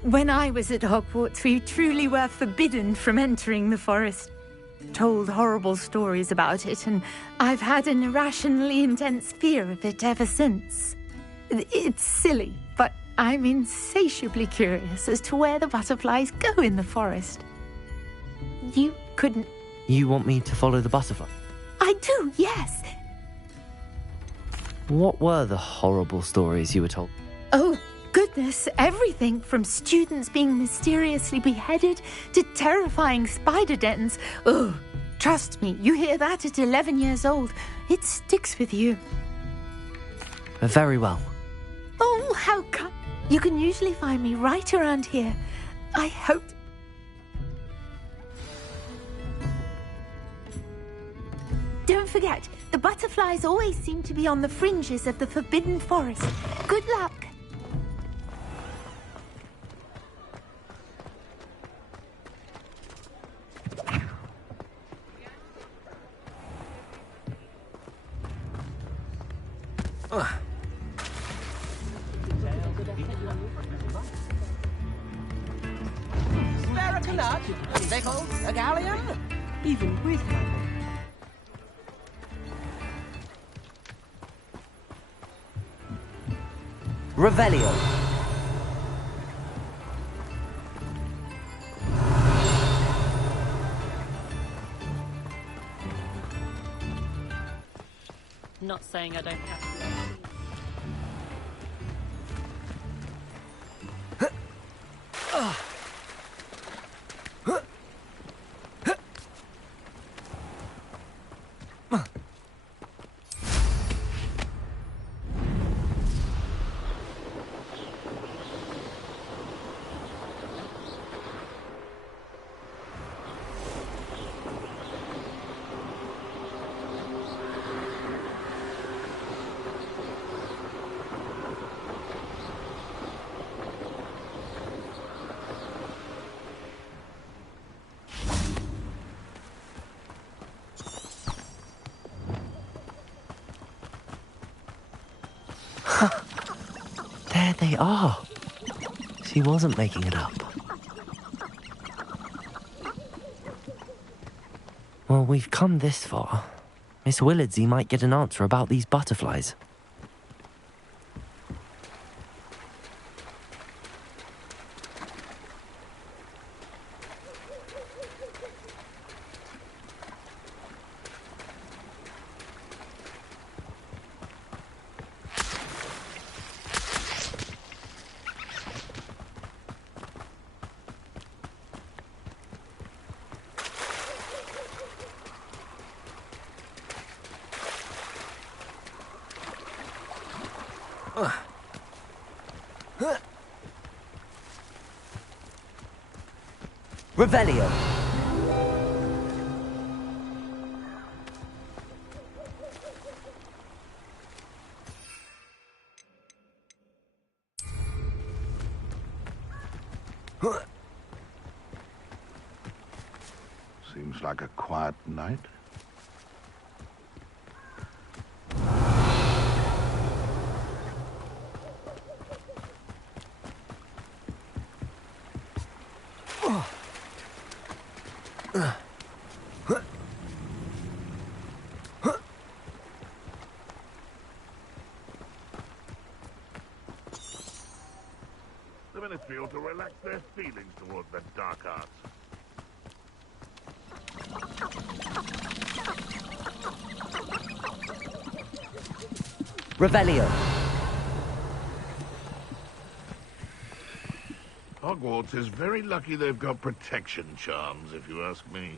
When I was at Hogwarts, we truly were forbidden from entering the forest. Told horrible stories about it, and I've had an irrationally intense fear of it ever since. It's silly, but I'm insatiably curious as to where the butterflies go in the forest. You couldn't... You want me to follow the butterfly? I do, yes. What were the horrible stories you were told? Oh, goodness, everything from students being mysteriously beheaded to terrifying spider dens. Oh, trust me, you hear that at 11 years old, it sticks with you. Very well. Oh, how come? You can usually find me right around here. I hope... Don't forget, the butterflies always seem to be on the fringes of the Forbidden Forest. Good luck. coconut, a pickle, a galleon, even with money. Revelio. Not saying I don't have to. There they are. She wasn't making it up. Well, we've come this far. Miss Willardsey might get an answer about these butterflies. Revelio. Seems like a quiet night. The Ministry ought to relax their feelings toward the dark arts. Revelio. Hogwarts is very lucky they've got protection charms, if you ask me.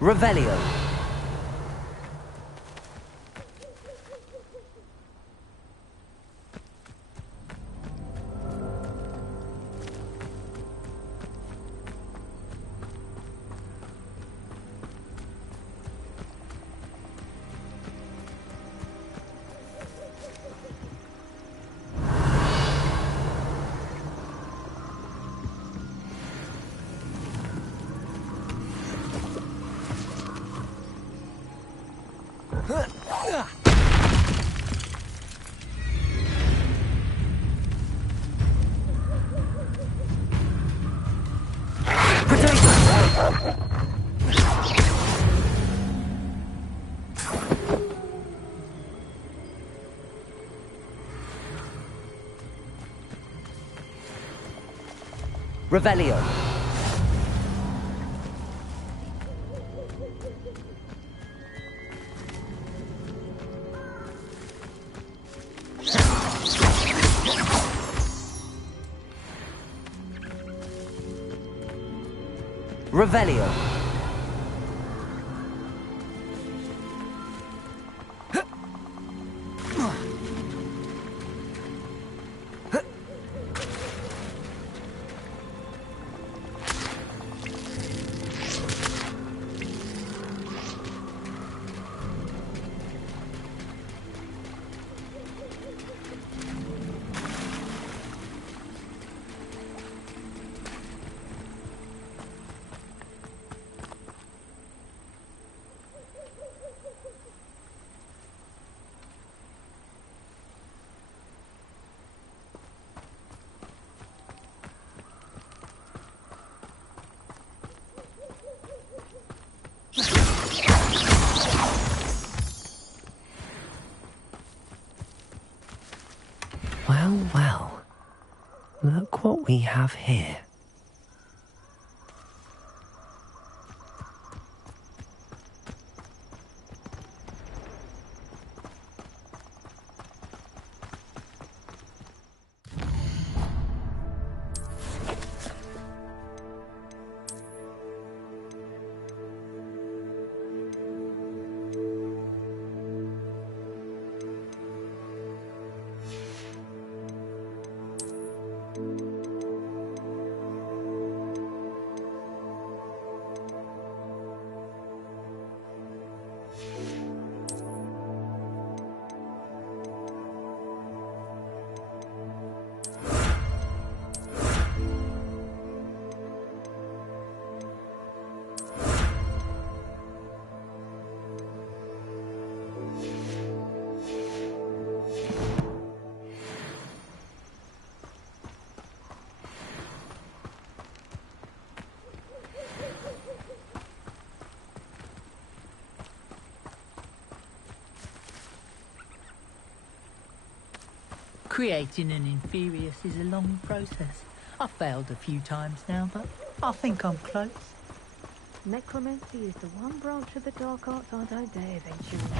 Revelio. Revelio. Revelio. Look what we have here. Creating an Inferius is a long process. I've failed a few times now, but I think I'm close. Necromancy is the one branch of the dark arts I don't dare venture into.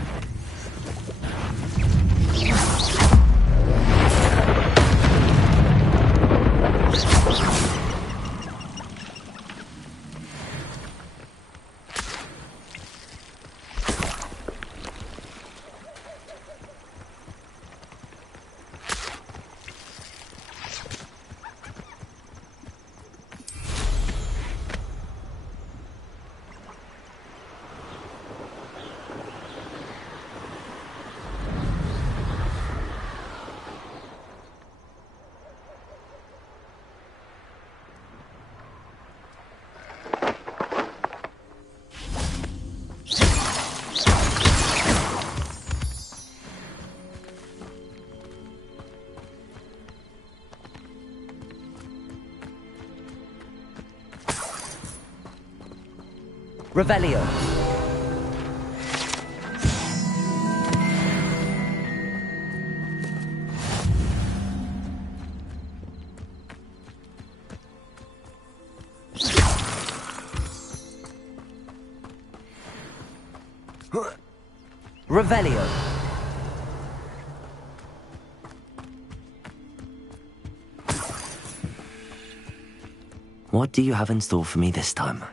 Revelio. Revelio. What do you have in store for me this time?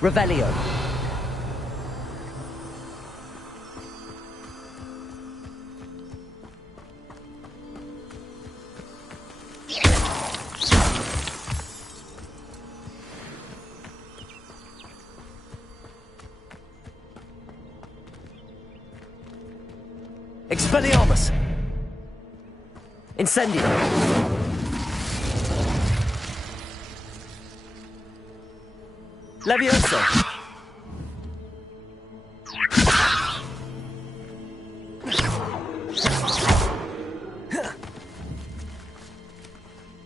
Revelio. Expelliarmus! Incendio! Levioso!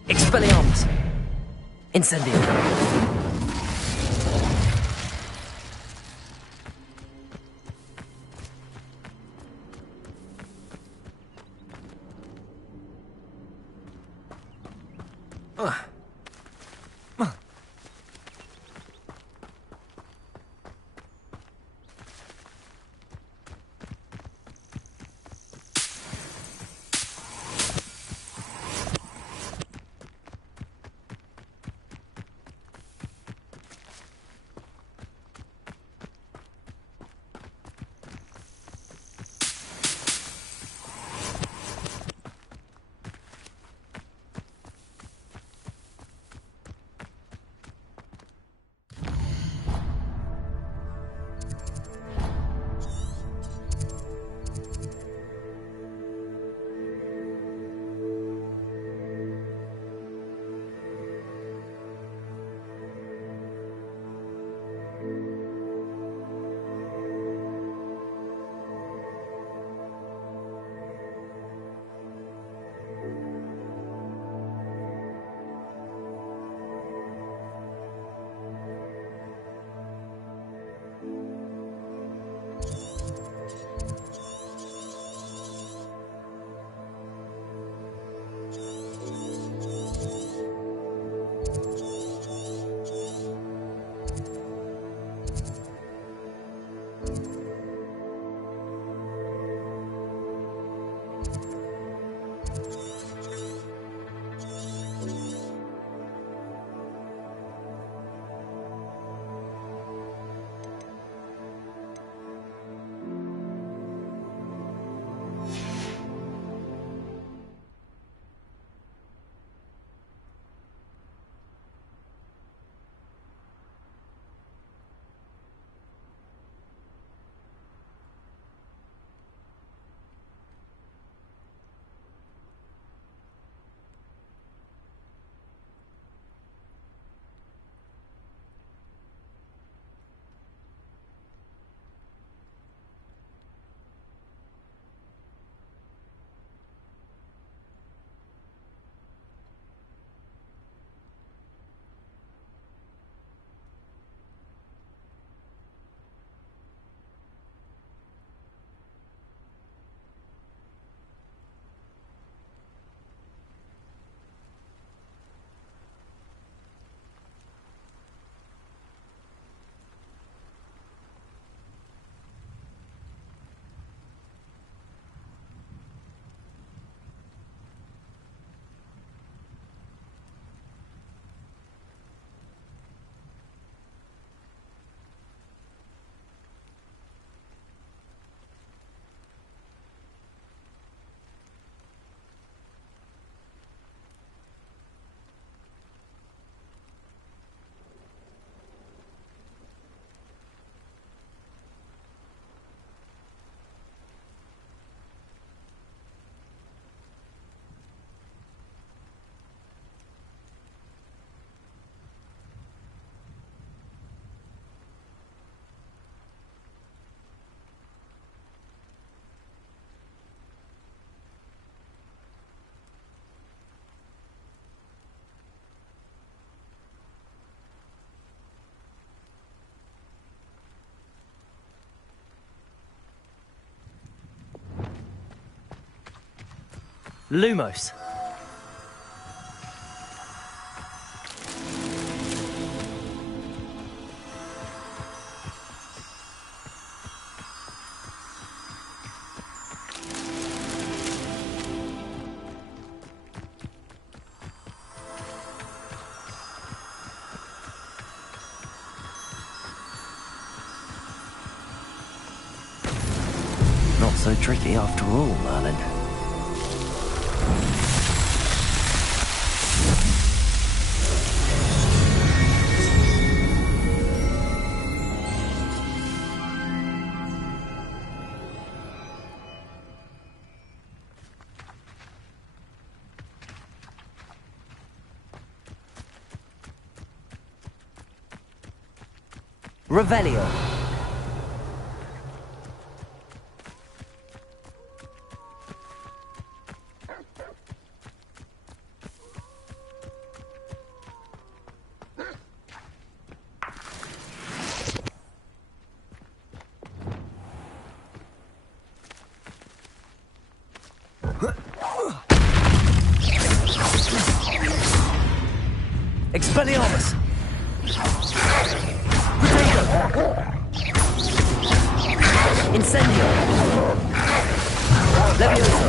Expelliarmus! Incendio! Lumos. Not so tricky after all, Merlin. Revelio. Expelliarmus! Incendio! Levioso!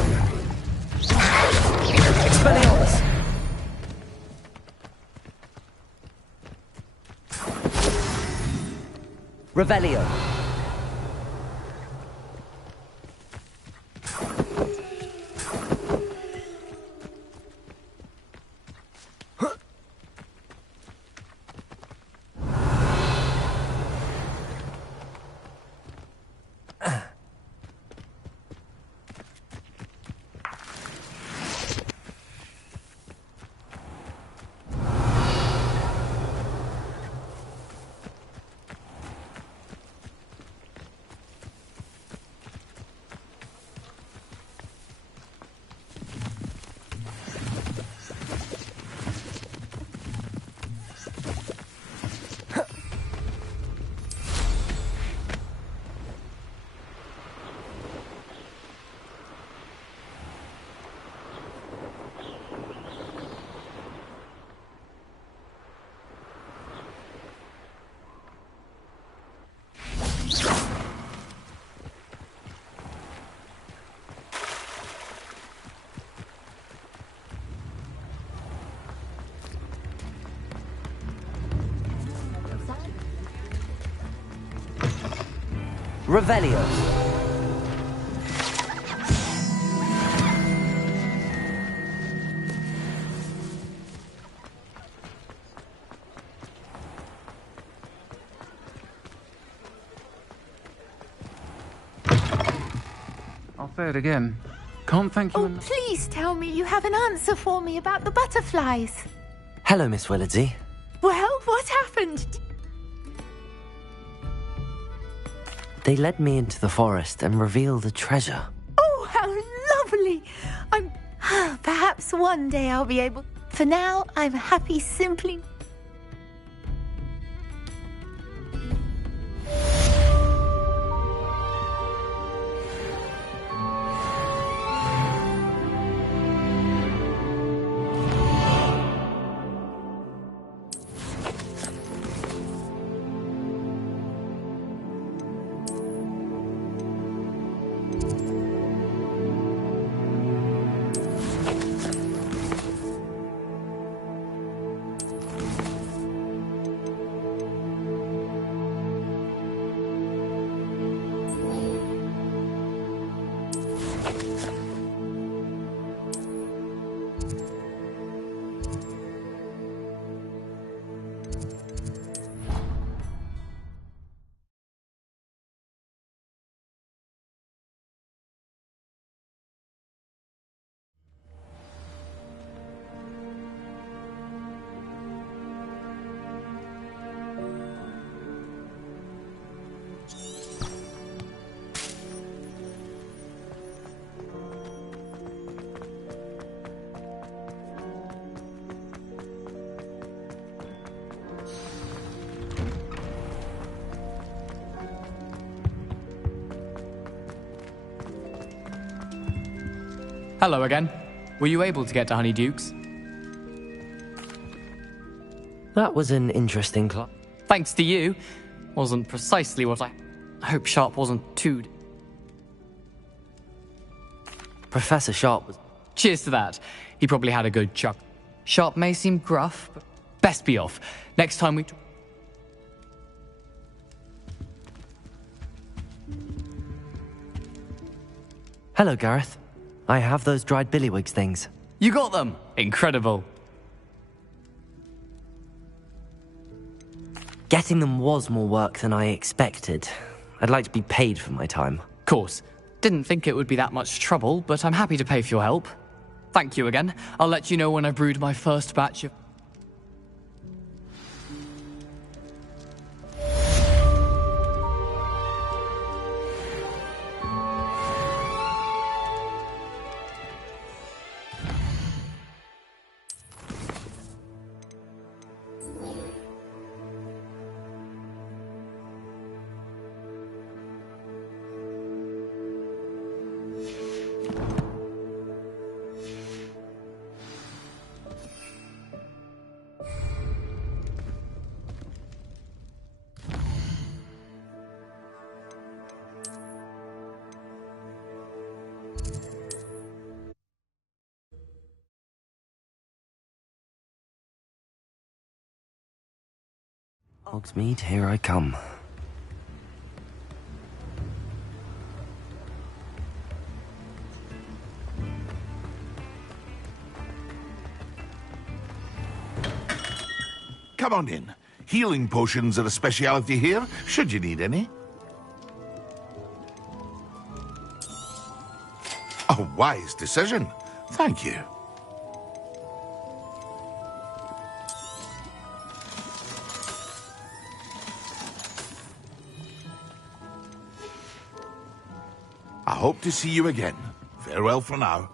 Expelliarmus! Revelio! Revelio. I'll say it again. Can't thank you Oh, enough. please tell me you have an answer for me about the butterflies. Hello, Miss Willardsey. Well, what happened? They led me into the forest and revealed a treasure. Oh, how lovely! Perhaps one day I'll be able... For now, I'm happy simply... Hello again. were you able to get to Honeydukes? That was an interesting clock. Thanks to you. Wasn't precisely what I hope Sharp wasn't too... Professor Sharp was... Cheers to that. He probably had a good chuck. Sharp may seem gruff, but best be off. Next time we... Hello, Gareth. I have those dried billywigs things. You got them! Incredible. Getting them was more work than I expected. I'd like to be paid for my time. Course. Didn't think it would be that much trouble, but I'm happy to pay for your help. Thank you again. I'll let you know when I've brewed my first batch of... Hogsmeade, here I come. Come on in. Healing potions are a speciality here, should you need any. A wise decision. Thank you. I hope to see you again. Farewell for now.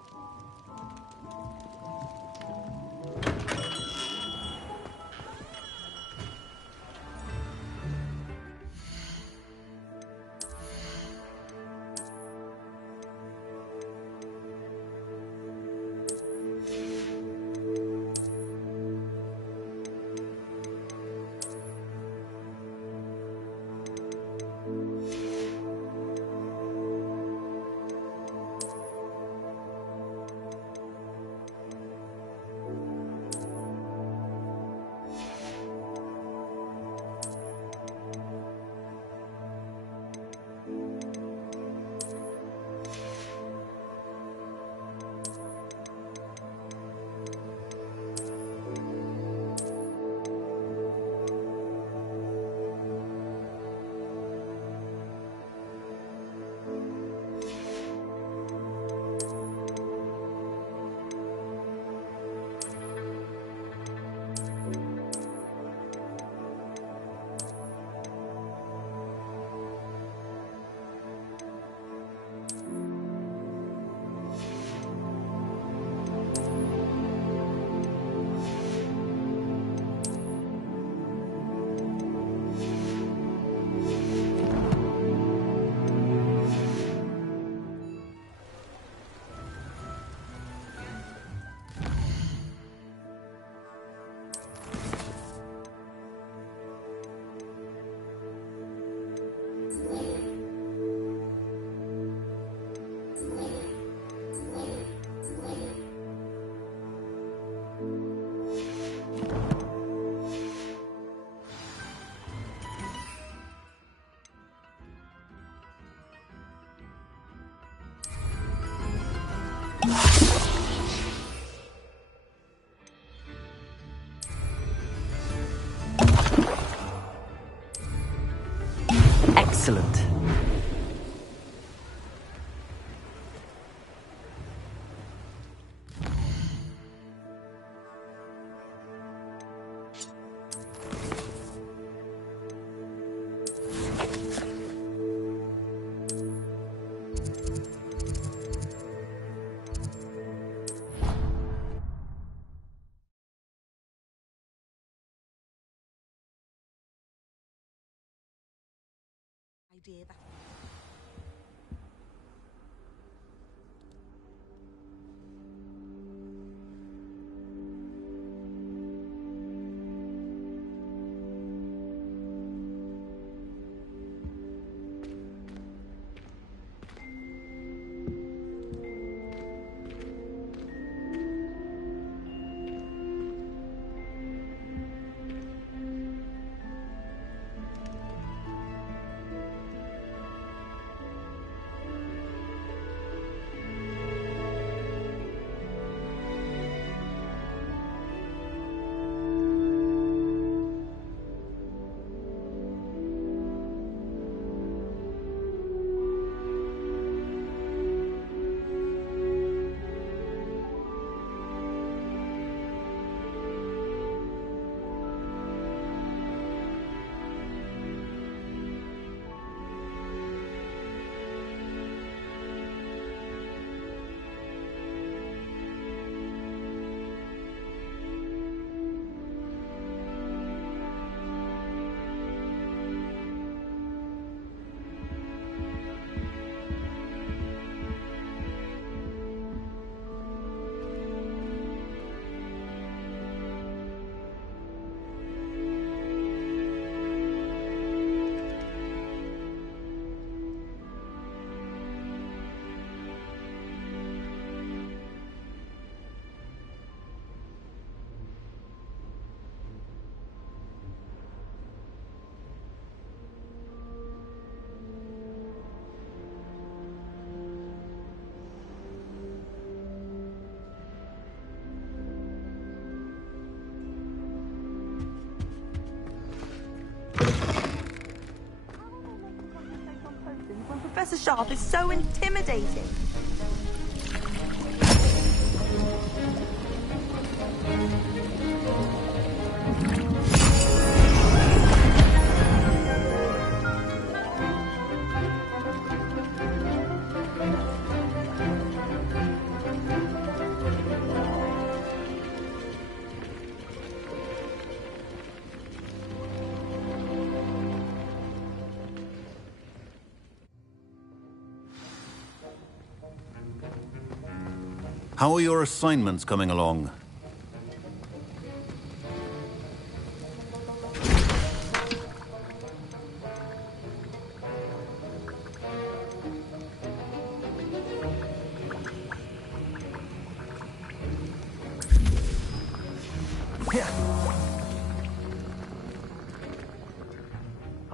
Excellent. Idea back. Professor Sharp is so intimidating. How are your assignments coming along?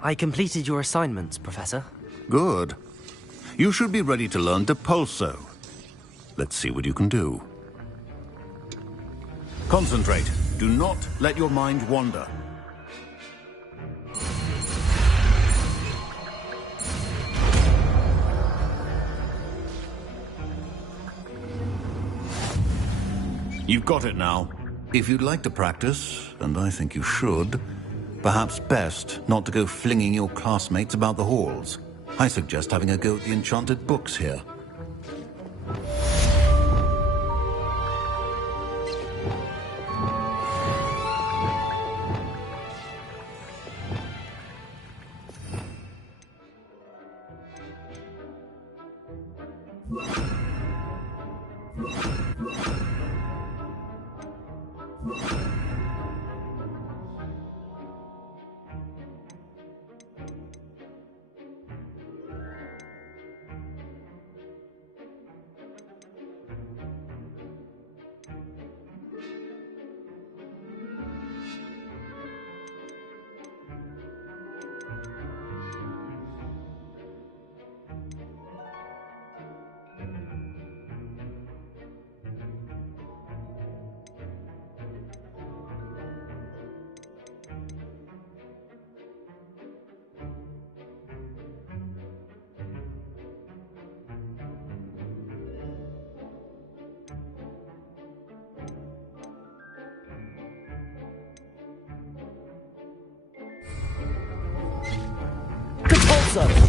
I completed your assignments, Professor. Good. You should be ready to learn Depulso. Let's see what you can do. Concentrate. Do not let your mind wander. You've got it now. If you'd like to practice, and I think you should, perhaps best not to go flinging your classmates about the halls. I suggest having a go at the enchanted books here.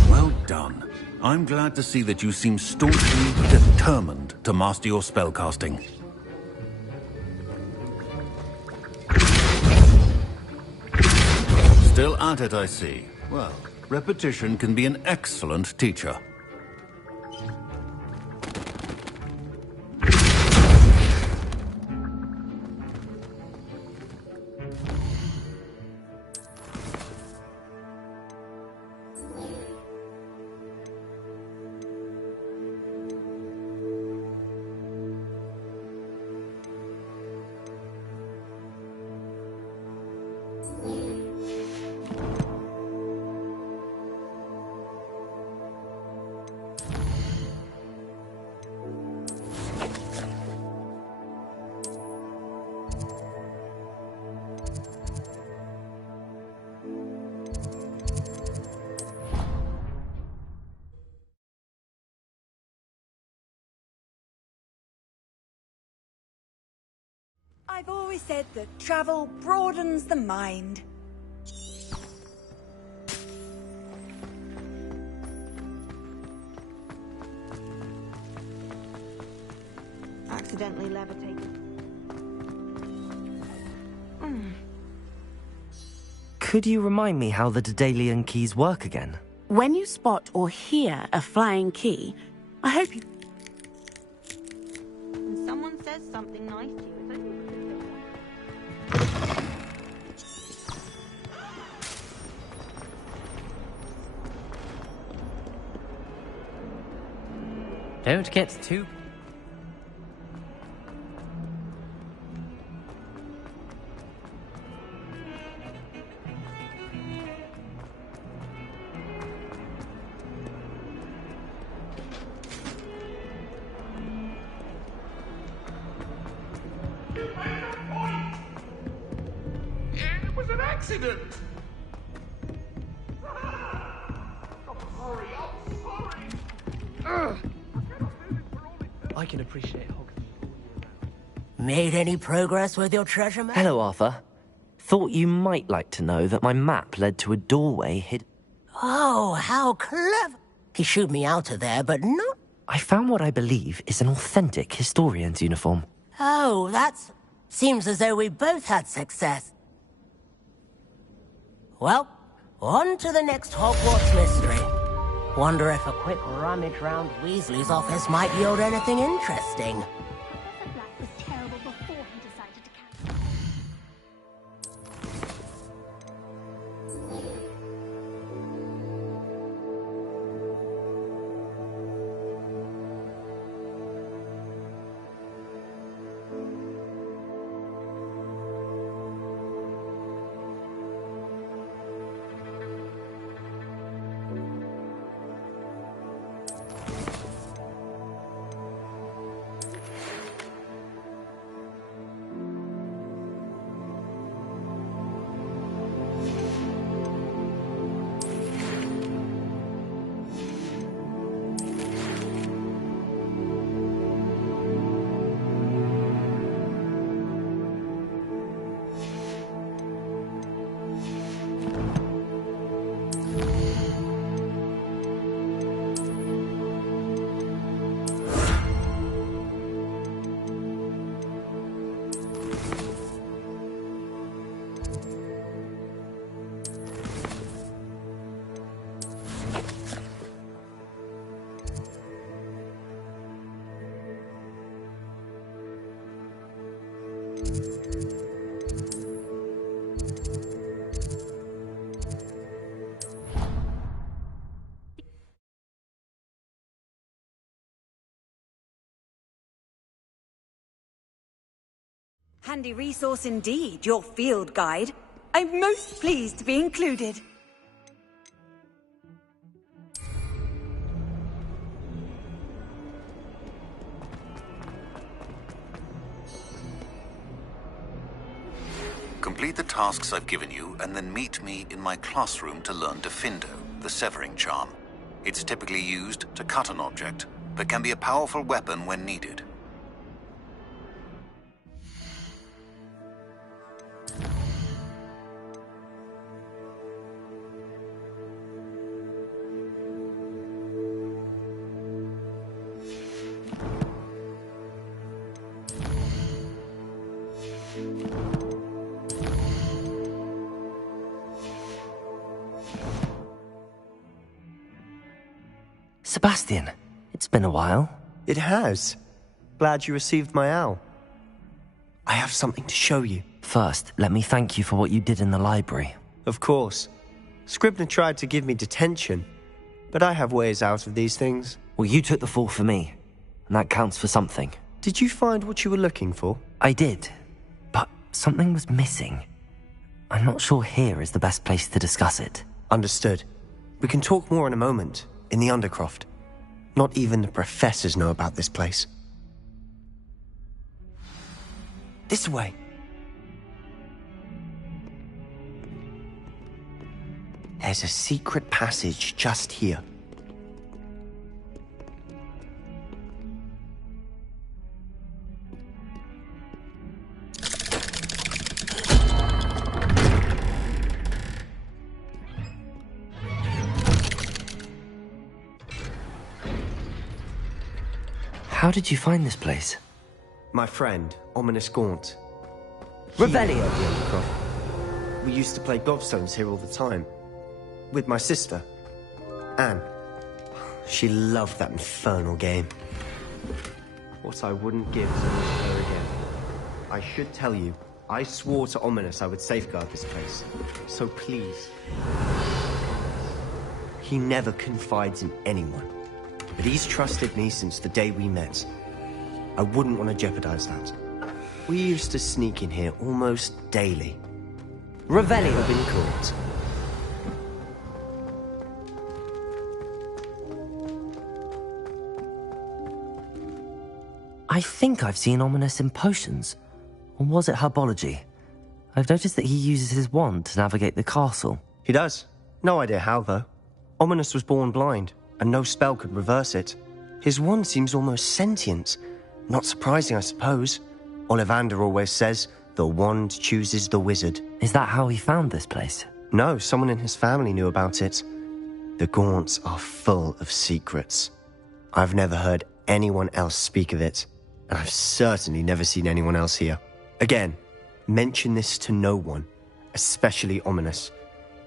Well done. I'm glad to see that you seem staunchly determined to master your spellcasting. Still at it, I see. Well, repetition can be an excellent teacher. I've always said that travel broadens the mind. Accidentally levitated. Could you remind me how the Daedalian keys work again? When you spot or hear a flying key, I hope you... When someone says something nice to you, it's only Don't get too... It was an accident! I'm sorry. I can appreciate Hogwarts. Made any progress with your treasure map? Hello, Arthur. Thought you might like to know that my map led to a doorway hid... Oh, how clever. He shooed me out of there, but no... I found what I believe is an authentic historian's uniform. Oh, that's... Seems as though we both had success. Well, on to the next Hogwarts mystery. Wonder if a quick rummage round Weasley's office might yield anything interesting. Professor Black was terrible before he decided to cancel. Handy resource indeed, your field guide. I'm most pleased to be included. Complete the tasks I've given you, and then meet me in my classroom to learn Diffindo, the severing charm. It's typically used to cut an object, but can be a powerful weapon when needed. Sebastian, it's been a while. It has. Glad you received my owl. I have something to show you. First, let me thank you for what you did in the library. Of course. Scribner tried to give me detention, but I have ways out of these things. Well, you took the fall for me, and that counts for something. Did you find what you were looking for? I did, but something was missing. I'm not sure here is the best place to discuss it. Understood. We can talk more in a moment, in the Undercroft. Not even the professors know about this place. This way. There's a secret passage just here. How did you find this place? My friend, Ominous Gaunt. Revelio! We used to play gobstones here all the time. With my sister, Anne. She loved that infernal game. What I wouldn't give to meet her again. I should tell you, I swore to Ominous I would safeguard this place. So please. He never confides in anyone. But he's trusted me since the day we met. I wouldn't want to jeopardize that. We used to sneak in here almost daily. Revelio! Been caught. I think I've seen Ominous in potions. Or was it herbology? I've noticed that he uses his wand to navigate the castle. He does. No idea how, though. Ominous was born blind, and no spell could reverse it. His wand seems almost sentient. Not surprising, I suppose. Ollivander always says, the wand chooses the wizard. Is that how he found this place? No, someone in his family knew about it. The Gaunts are full of secrets. I've never heard anyone else speak of it, and I've certainly never seen anyone else here. Again, mention this to no one, especially Ominous.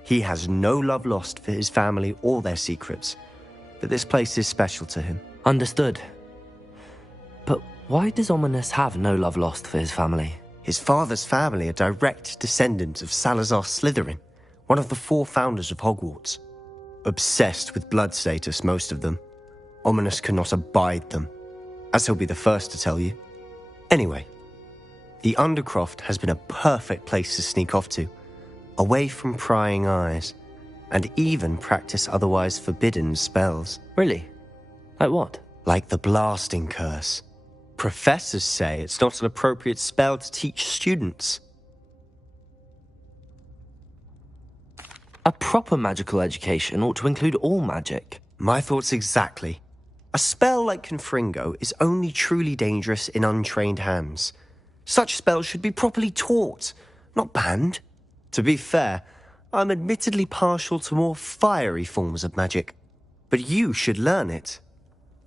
He has no love lost for his family or their secrets, but this place is special to him. Understood. But why does Ominous have no love lost for his family? His father's family are direct descendants of Salazar Slytherin, one of the 4 founders of Hogwarts. Obsessed with blood status, most of them. Ominous cannot abide them, as he'll be the first to tell you. Anyway, the Undercroft has been a perfect place to sneak off to, away from prying eyes, and even practice otherwise forbidden spells. Really? Like what? Like the blasting curse. Professors say it's not an appropriate spell to teach students. A proper magical education ought to include all magic. My thoughts exactly. A spell like Confringo is only truly dangerous in untrained hands. Such spells should be properly taught, not banned. To be fair, I'm admittedly partial to more fiery forms of magic. But you should learn it.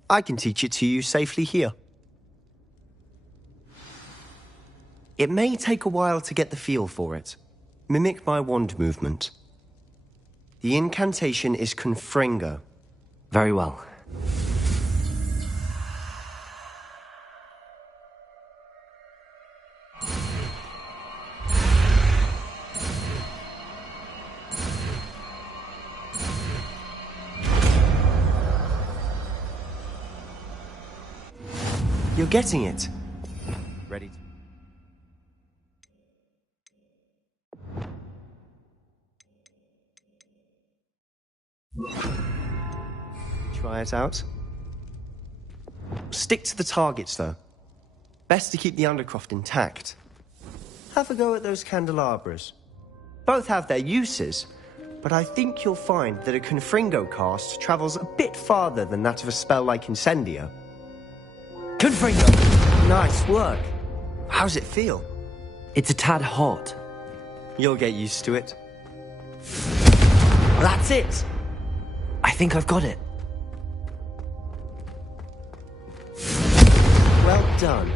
I can teach it to you safely here. It may take a while to get the feel for it. Mimic my wand movement. The incantation is Confringo. Very well. You're getting it. Ready to... Try it out. Stick to the targets, though. Best to keep the Undercroft intact. Have a go at those candelabras. Both have their uses, but I think you'll find that a Confringo cast travels a bit farther than that of a spell like Incendio. Confringo! Nice work. How's it feel? It's a tad hot. You'll get used to it. That's it! I think I've got it. Well done.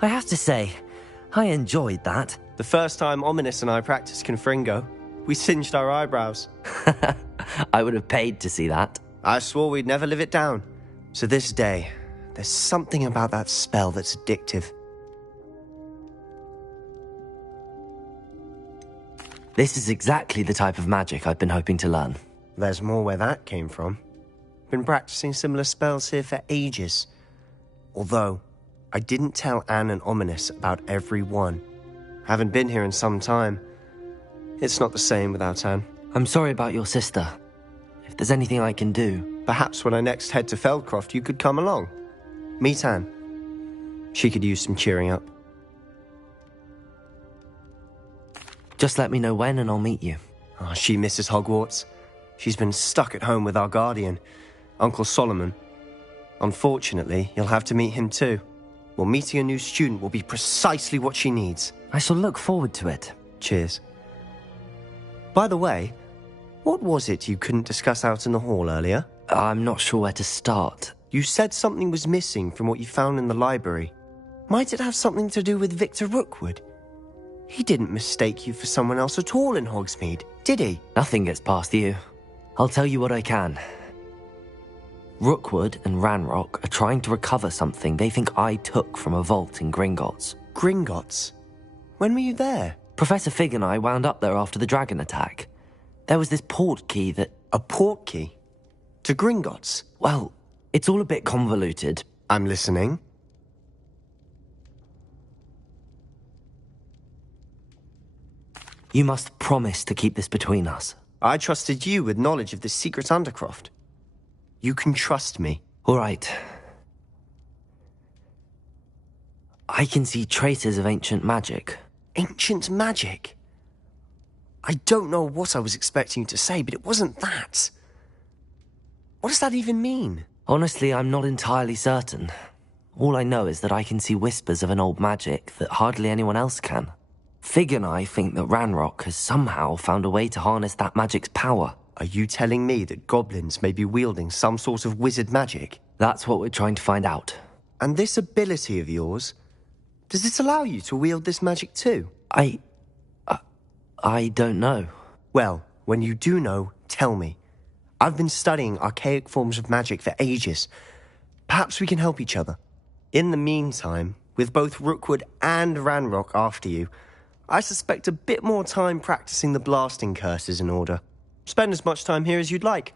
I have to say, I enjoyed that. The first time Ominous and I practiced Confringo, we singed our eyebrows. I would have paid to see that. I swore we'd never live it down. So this day, there's something about that spell that's addictive. This is exactly the type of magic I've been hoping to learn. There's more where that came from. Been practicing similar spells here for ages. Although, I didn't tell Anne and Ominous about every one. Haven't been here in some time. It's not the same without Anne. I'm sorry about your sister. If there's anything I can do... Perhaps when I next head to Feldcroft, you could come along. Meet Anne. She could use some cheering up. Just let me know when and I'll meet you. Oh, she misses Hogwarts. She's been stuck at home with our guardian, Uncle Solomon. Unfortunately, you'll have to meet him too. Well, meeting a new student will be precisely what she needs. I shall look forward to it. Cheers. By the way, what was it you couldn't discuss out in the hall earlier? I'm not sure where to start. You said something was missing from what you found in the library. Might it have something to do with Victor Rookwood? He didn't mistake you for someone else at all in Hogsmeade, did he? Nothing gets past you. I'll tell you what I can. Rookwood and Ranrock are trying to recover something they think I took from a vault in Gringotts. Gringotts? When were you there? Professor Fig and I wound up there after the dragon attack. There was this port key that... A port key? To Gringotts? Well, it's all a bit convoluted. I'm listening. You must promise to keep this between us. I trusted you with knowledge of the secret Undercroft. You can trust me. All right. I can see traces of ancient magic. Ancient magic? I don't know what I was expecting you to say, but it wasn't that. What does that even mean? Honestly, I'm not entirely certain. All I know is that I can see whispers of an old magic that hardly anyone else can. Fig and I think that Ranrock has somehow found a way to harness that magic's power. Are you telling me that goblins may be wielding some sort of wizard magic? That's what we're trying to find out. And this ability of yours, does it allow you to wield this magic too? I don't know. Well, when you do know, tell me. I've been studying archaic forms of magic for ages. Perhaps we can help each other. In the meantime, with both Rookwood and Ranrock after you, I suspect a bit more time practicing the blasting curse is in order. Spend as much time here as you'd like.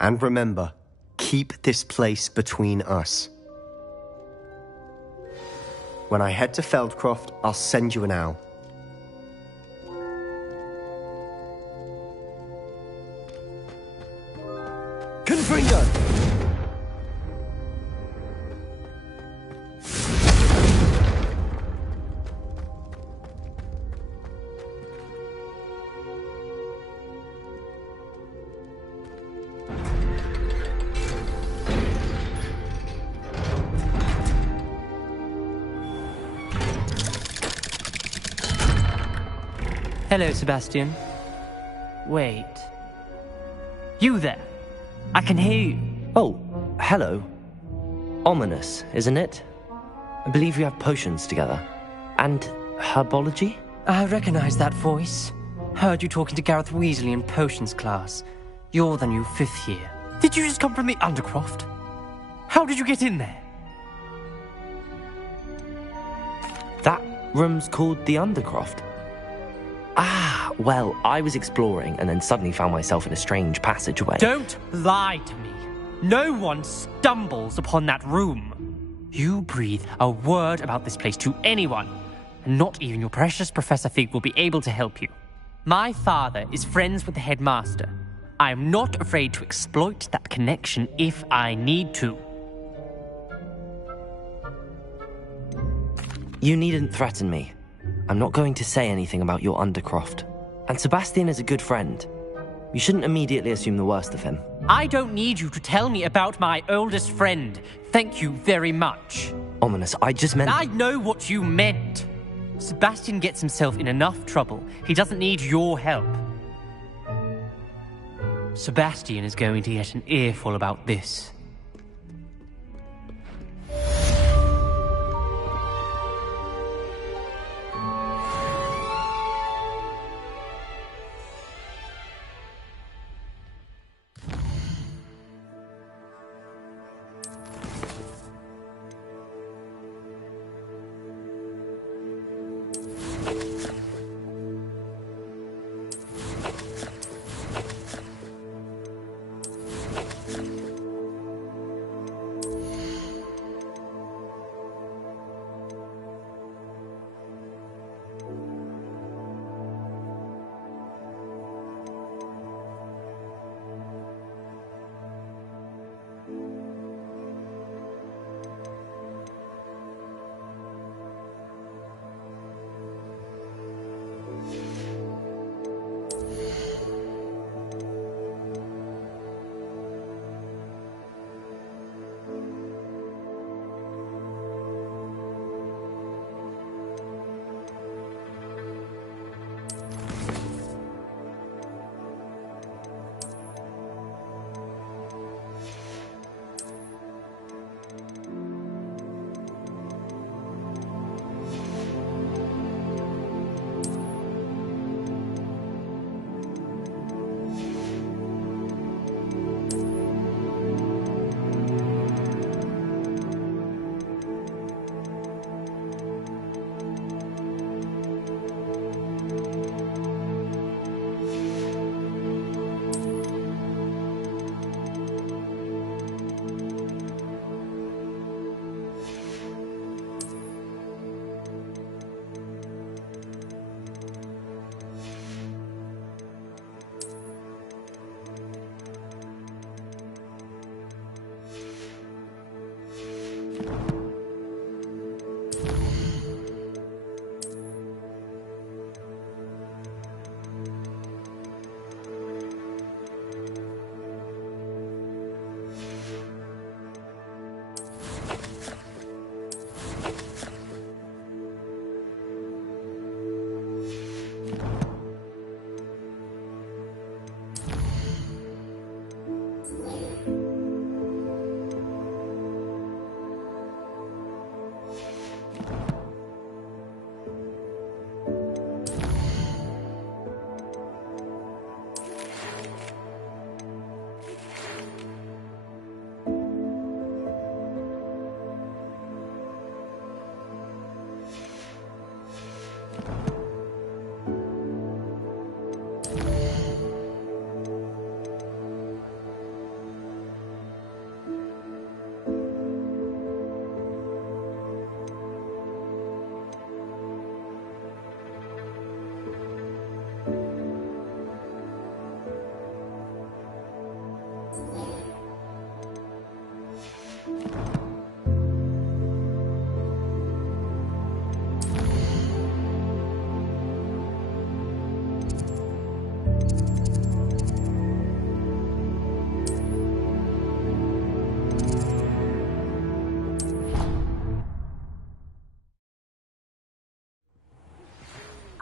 And remember, keep this place between us. When I head to Feldcroft, I'll send you an owl. Confringo! Hello, Sebastian. Wait. You there? I can hear you. Oh, hello. Ominous, isn't it? I believe we have potions together. And herbology? I recognize that voice. Heard you talking to Gareth Weasley in potions class. You're the new 5th year. Did you just come from the Undercroft? How did you get in there? That room's called the Undercroft. Ah, well, I was exploring and then suddenly found myself in a strange passageway. Don't lie to me. No one stumbles upon that room. You breathe a word about this place to anyone, and not even your precious Professor Fig will be able to help you. My father is friends with the headmaster. I am not afraid to exploit that connection if I need to. You needn't threaten me. I'm not going to say anything about your Undercroft. And Sebastian is a good friend. You shouldn't immediately assume the worst of him. I don't need you to tell me about my oldest friend. Thank you very much. Ominous, I just meant... I know what you meant. Sebastian gets himself in enough trouble. He doesn't need your help. Sebastian is going to get an earful about this.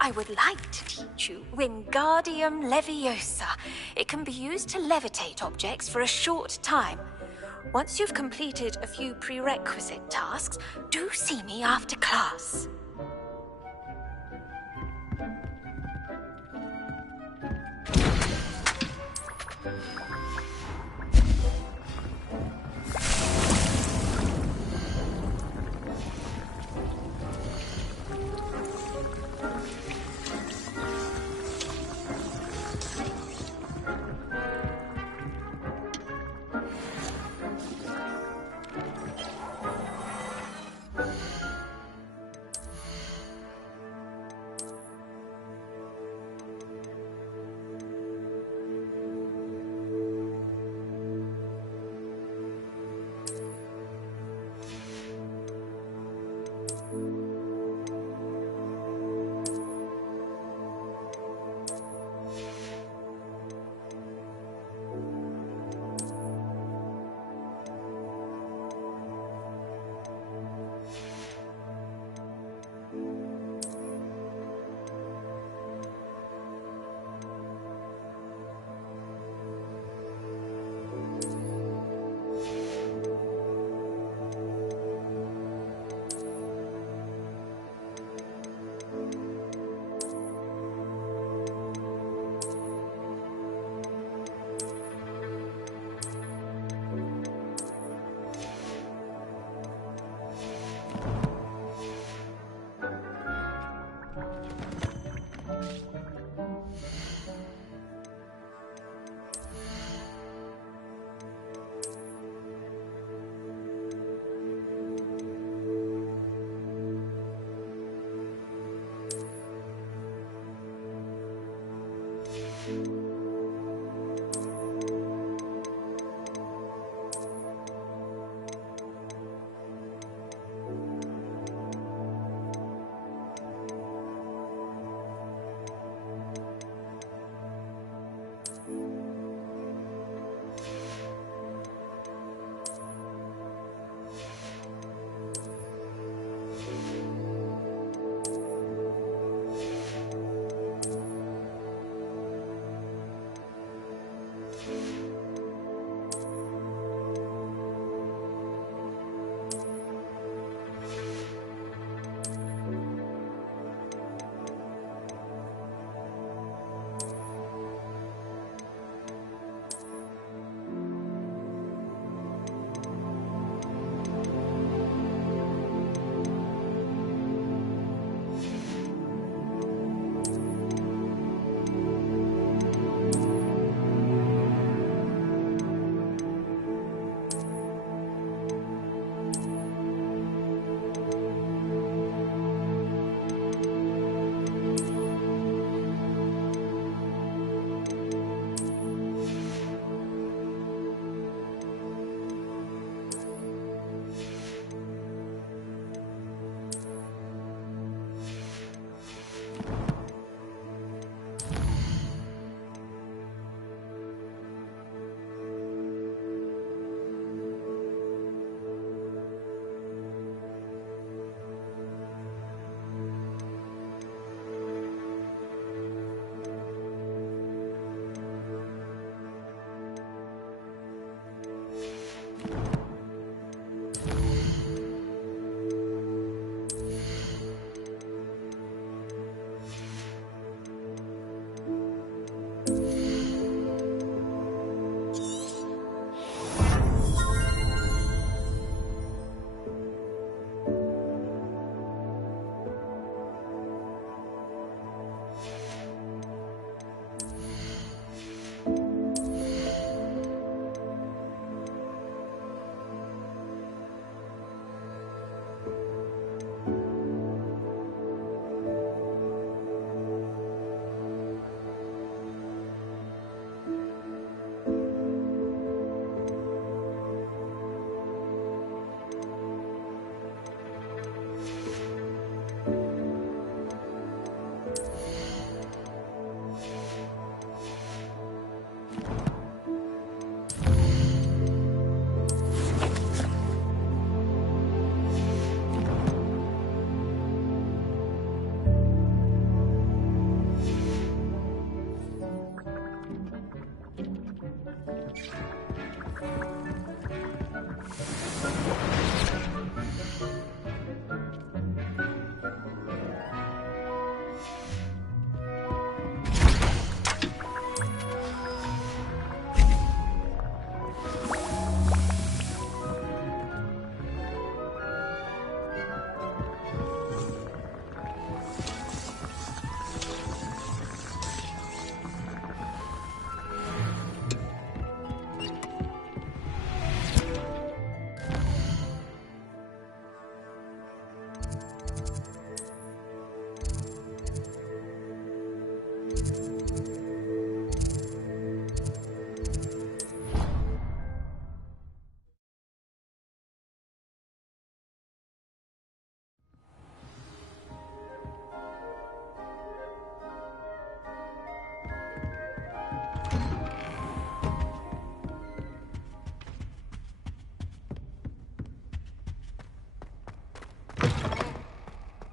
I would like to teach you Wingardium Leviosa. It can be used to levitate objects for a short time. Once you've completed a few prerequisite tasks, do see me after class.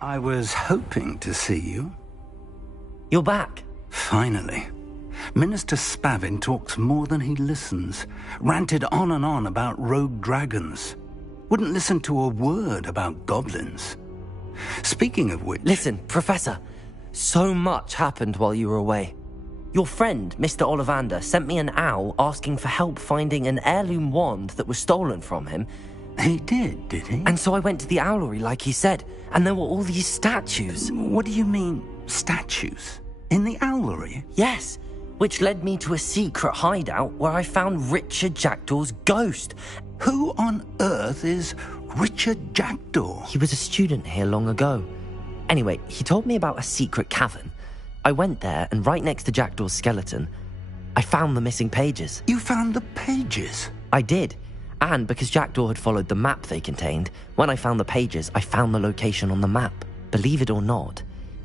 I was hoping to see you. You're back. Finally. Minister Spavin talks more than he listens. Ranted on and on about rogue dragons. Wouldn't listen to a word about goblins. Speaking of which... Listen, Professor. So much happened while you were away. Your friend, Mr. Ollivander, sent me an owl asking for help finding an heirloom wand that was stolen from him. He did he? And so I went to the owlery like he said, and there were all these statues. What do you mean, statues? In the owlery? Yes, which led me to a secret hideout where I found Richard Jackdaw's ghost. Who on earth is Richard Jackdaw? He was a student here long ago. Anyway, he told me about a secret cavern. I went there, and right next to Jackdaw's skeleton, I found the missing pages. You found the pages? I did. And because Jackdaw had followed the map they contained, when I found the pages, I found the location on the map. Believe it or not,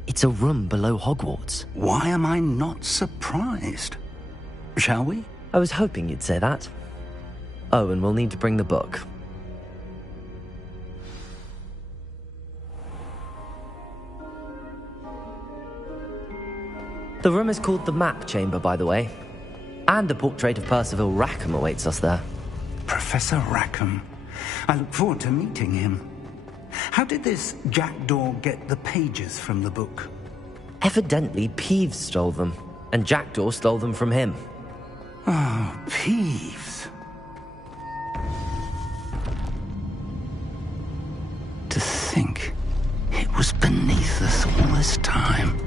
it's a room below Hogwarts. Why am I not surprised? Shall we? I was hoping you'd say that. Oh, and we'll need to bring the book. The room is called the Map Chamber, by the way. And a portrait of Percival Rackham awaits us there. Professor Rackham. I look forward to meeting him. How did this Jackdaw get the pages from the book? Evidently, Peeves stole them, and Jackdaw stole them from him. Oh, Peeves. To think it was beneath us all this time.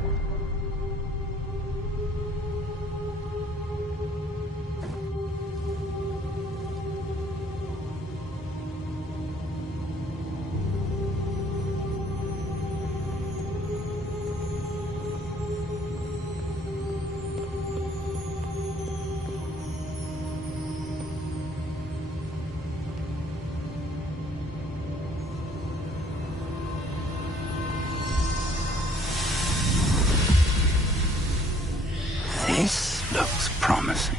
This looks promising.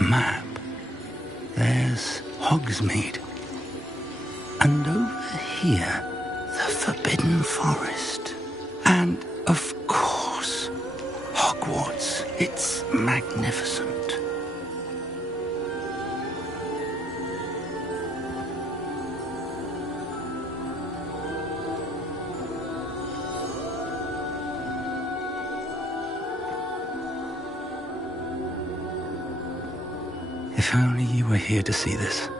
Map. There's Hogsmeade. And over here, the Forbidden Forest. And, of course, Hogwarts. It's magnificent. If only you were here to see this.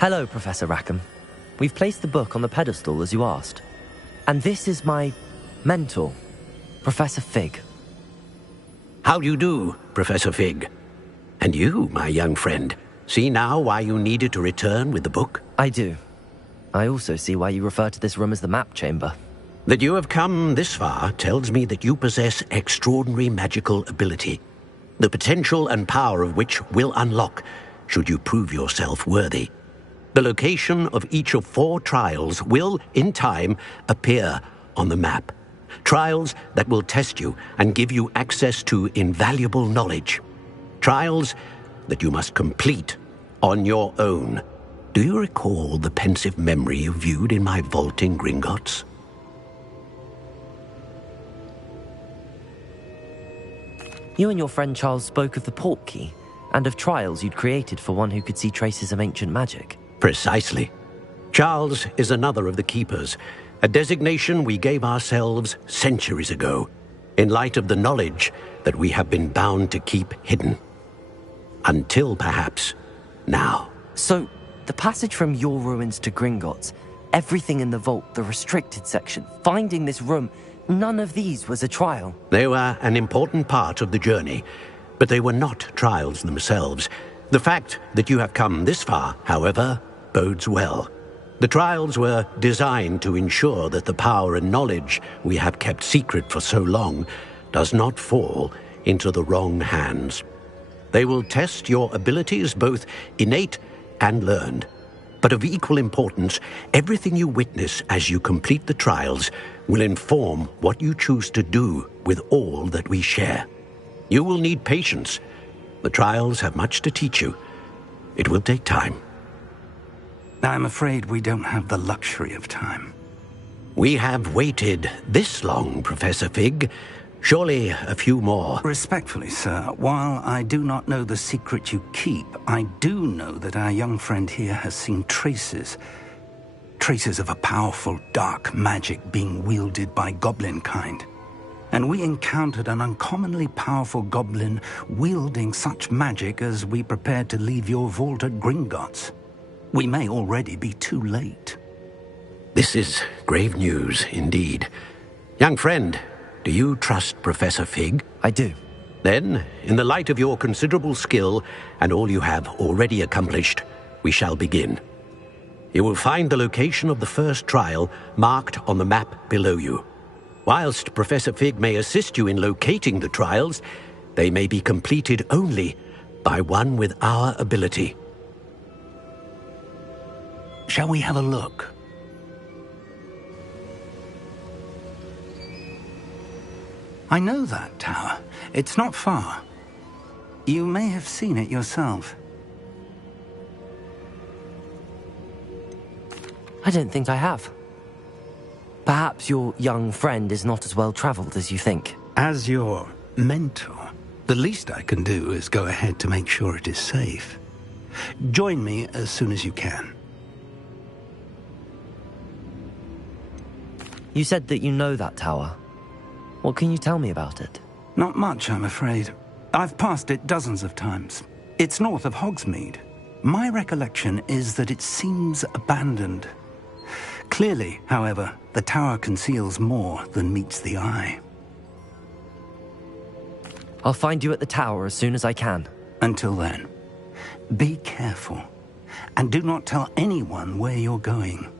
Hello, Professor Rackham. We've placed the book on the pedestal as you asked. And this is my mentor, Professor Fig. How do you do, Professor Fig? And you, my young friend, see now why you needed to return with the book? I do. I also see why you refer to this room as the Map Chamber. That you have come this far tells me that you possess extraordinary magical ability, the potential and power of which will unlock should you prove yourself worthy. The location of each of 4 trials will, in time, appear on the map. Trials that will test you and give you access to invaluable knowledge. Trials that you must complete on your own. Do you recall the pensive memory you viewed in my vault in Gringotts? You and your friend Charles spoke of the Portkey and of trials you'd created for one who could see traces of ancient magic. Precisely. Charles is another of the Keepers, a designation we gave ourselves centuries ago, in light of the knowledge that we have been bound to keep hidden. Until, perhaps, now. So, the passage from your ruins to Gringotts, everything in the vault, the restricted section, finding this room, none of these was a trial. They were an important part of the journey, but they were not trials themselves. The fact that you have come this far, however, bodes well. The trials were designed to ensure that the power and knowledge we have kept secret for so long does not fall into the wrong hands. They will test your abilities, both innate and learned. But of equal importance, everything you witness as you complete the trials will inform what you choose to do with all that we share. You will need patience. The trials have much to teach you. It will take time. I'm afraid we don't have the luxury of time. We have waited this long, Professor Fig. Surely a few more. Respectfully, sir, while I do not know the secret you keep, I do know that our young friend here has seen traces of a powerful dark magic being wielded by goblin kind. And we encountered an uncommonly powerful goblin wielding such magic as we prepared to leave your vault at Gringotts. We may already be too late. This is grave news, indeed. Young friend, do you trust Professor Fig? I do. Then, in the light of your considerable skill and all you have already accomplished, we shall begin. You will find the location of the first trial marked on the map below you. Whilst Professor Fig may assist you in locating the trials, they may be completed only by one with our ability. Shall we have a look? I know that tower. It's not far. You may have seen it yourself. I don't think I have. Perhaps your young friend is not as well traveled as you think. As your mentor, the least I can do is go ahead to make sure it is safe. Join me as soon as you can. You said that you know that tower. What can you tell me about it? Not much, I'm afraid. I've passed it dozens of times. It's north of Hogsmeade. My recollection is that it seems abandoned. Clearly, however, the tower conceals more than meets the eye. I'll find you at the tower as soon as I can. Until then, be careful, and do not tell anyone where you're going.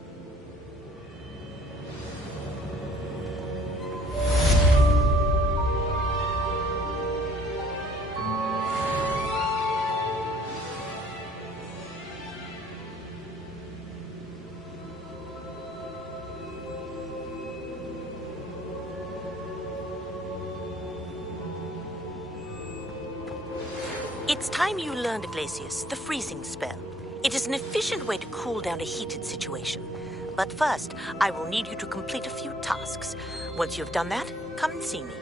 It's time you learned, Glacius, the freezing spell. It is an efficient way to cool down a heated situation. But first, I will need you to complete a few tasks. Once you have done that, come and see me.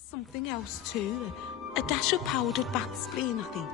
Something else too. A dash of powdered bat spleen, I think.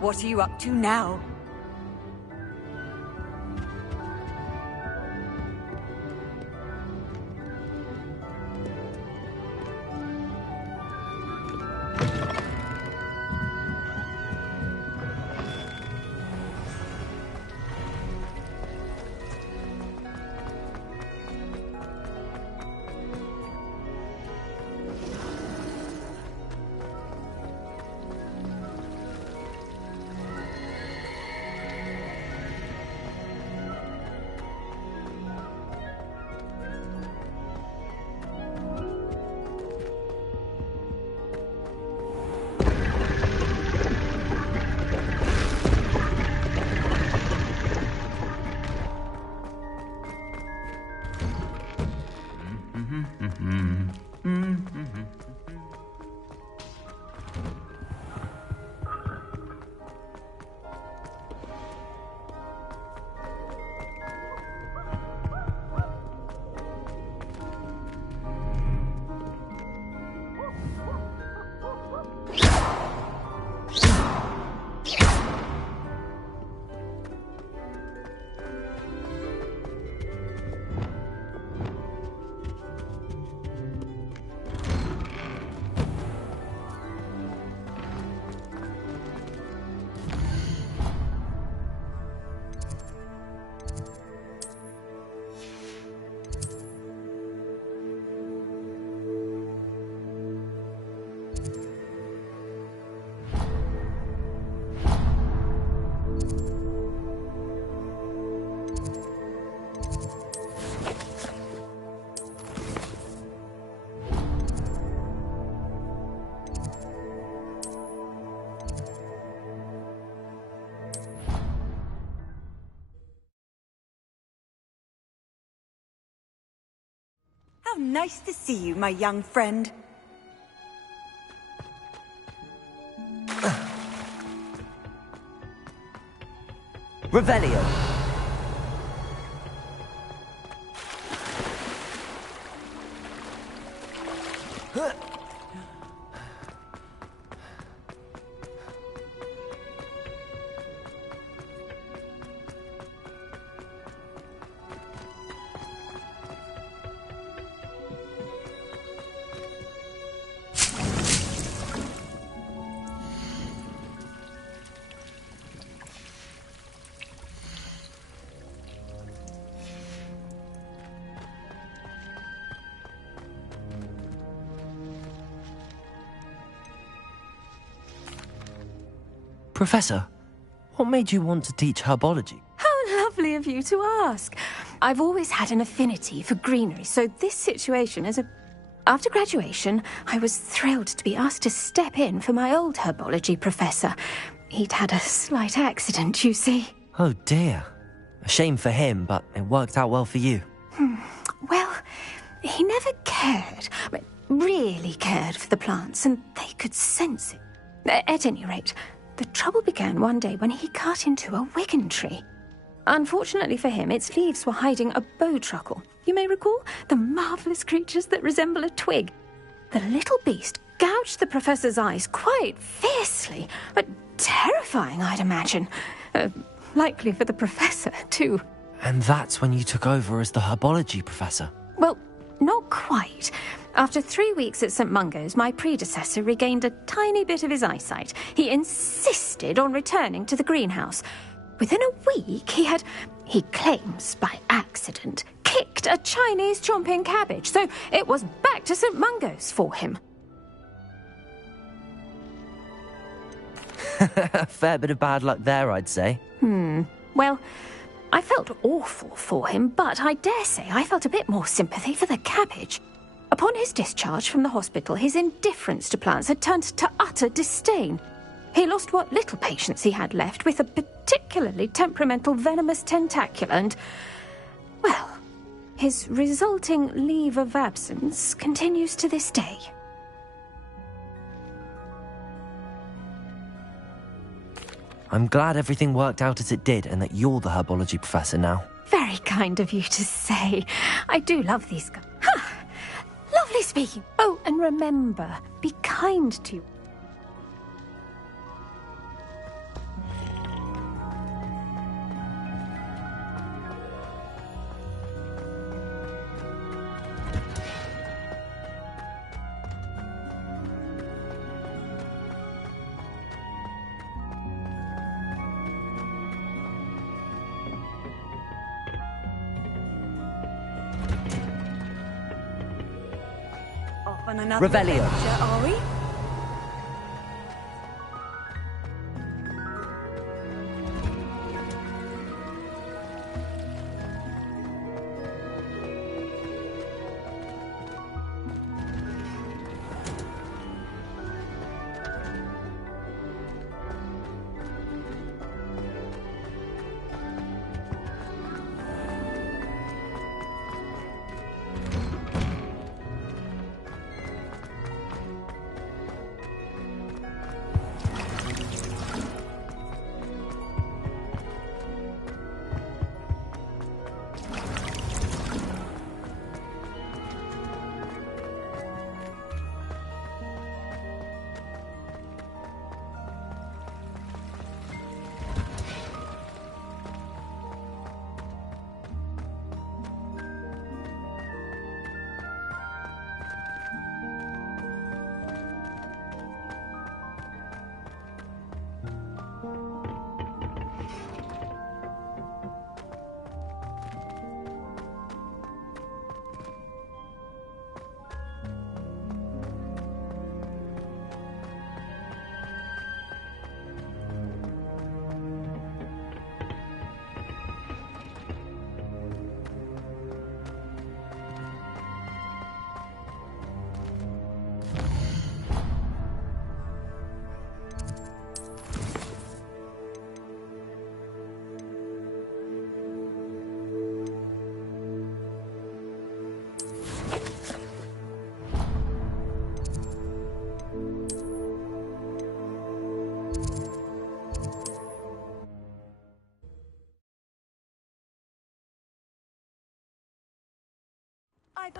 What are you up to now? How nice to see you, my young friend. Revelio. Professor, what made you want to teach herbology? How lovely of you to ask. I've always had an affinity for greenery, so this situation is a... After graduation, I was thrilled to be asked to step in for my old herbology professor. He'd had a slight accident, you see. Oh dear. A shame for him, but it worked out well for you. Well, he never cared, really cared for the plants, and they could sense it. At any rate, the trouble began one day when he cut into a wigan tree. Unfortunately for him, its leaves were hiding a bowtruckle. You may recall the marvellous creatures that resemble a twig. The little beast gouged the professor's eyes quite fiercely, but terrifying, I'd imagine. Likely for the professor, too. And that's when you took over as the herbology professor? Well, not quite. After 3 weeks at St. Mungo's, my predecessor regained a tiny bit of his eyesight. He insisted on returning to the greenhouse. Within a week, he claims by accident, kicked a Chinese chomping cabbage, so it was back to St. Mungo's for him. A fair bit of bad luck there, I'd say. Well, I felt awful for him, but I dare say I felt a bit more sympathy for the cabbage. Upon his discharge from the hospital, his indifference to plants had turned to utter disdain. He lost what little patience he had left with a particularly temperamental venomous tentacula and, well, his resulting leave of absence continues to this day. I'm glad everything worked out as it did and that you're the herbology professor now. Very kind of you to say. I do love these guys. Lovely speaking. Oh, and remember, be kind to... On another Revelio. adventure, are we?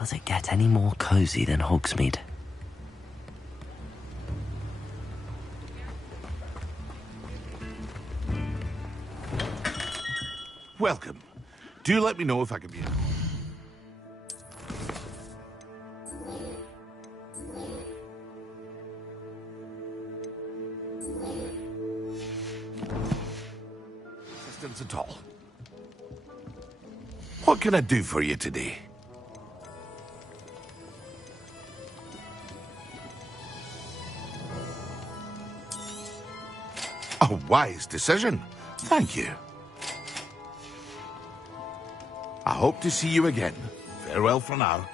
Does it get any more cozy than Hogsmeade? Welcome. Do let me know if I can be... assistance at all. What can I do for you today? A wise decision. Thank you. I hope to see you again. Farewell for now.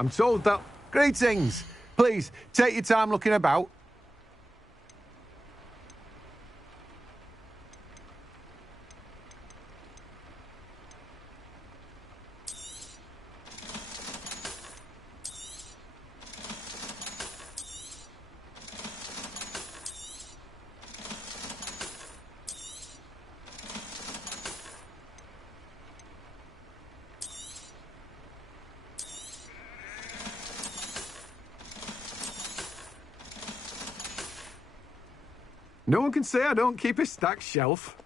I'm told that... Greetings! Please, take your time looking about. No one can say I don't keep a stacked shelf.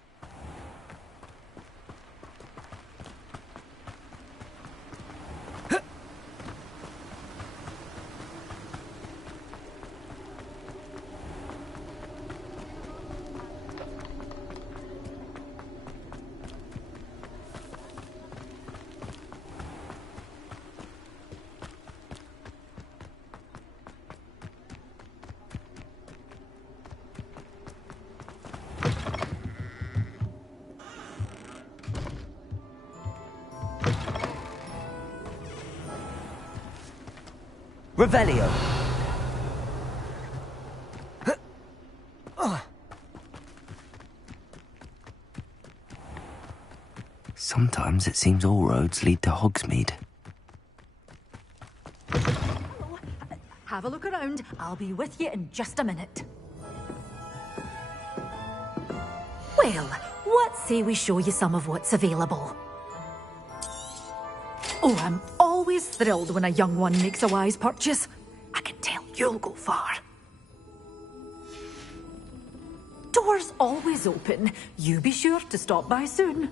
Revelio. Sometimes it seems all roads lead to Hogsmeade. Have a look around. I'll be with you in just a minute. Well, let's say we show you some of what's available. Oh, I'm always thrilled when a young one makes a wise purchase. I can tell you'll go far. Doors always open. You be sure to stop by soon.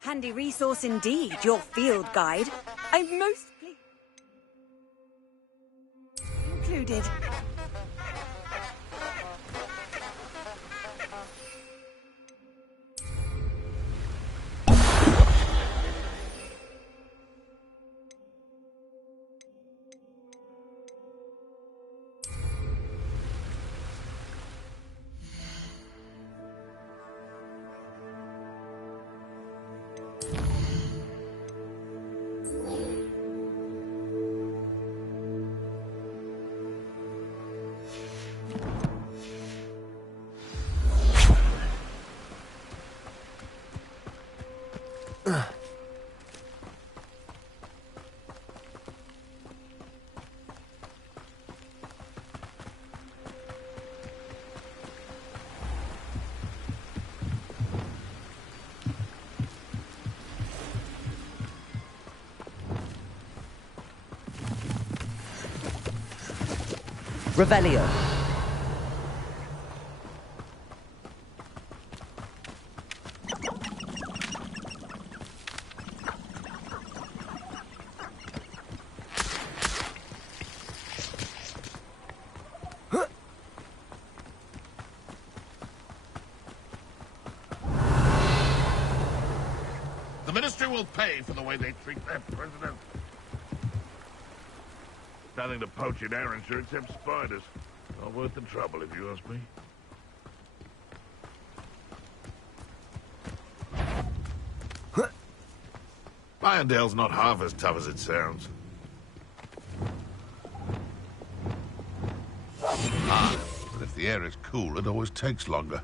Handy resource indeed, your field guide. I'm most included. Revelio. The Ministry will pay for the way they treat their president. Nothing to poach in Arrowshire except spiders. Not worth the trouble, if you ask me. Irondale's not half as tough as it sounds. But if the air is cool, it always takes longer.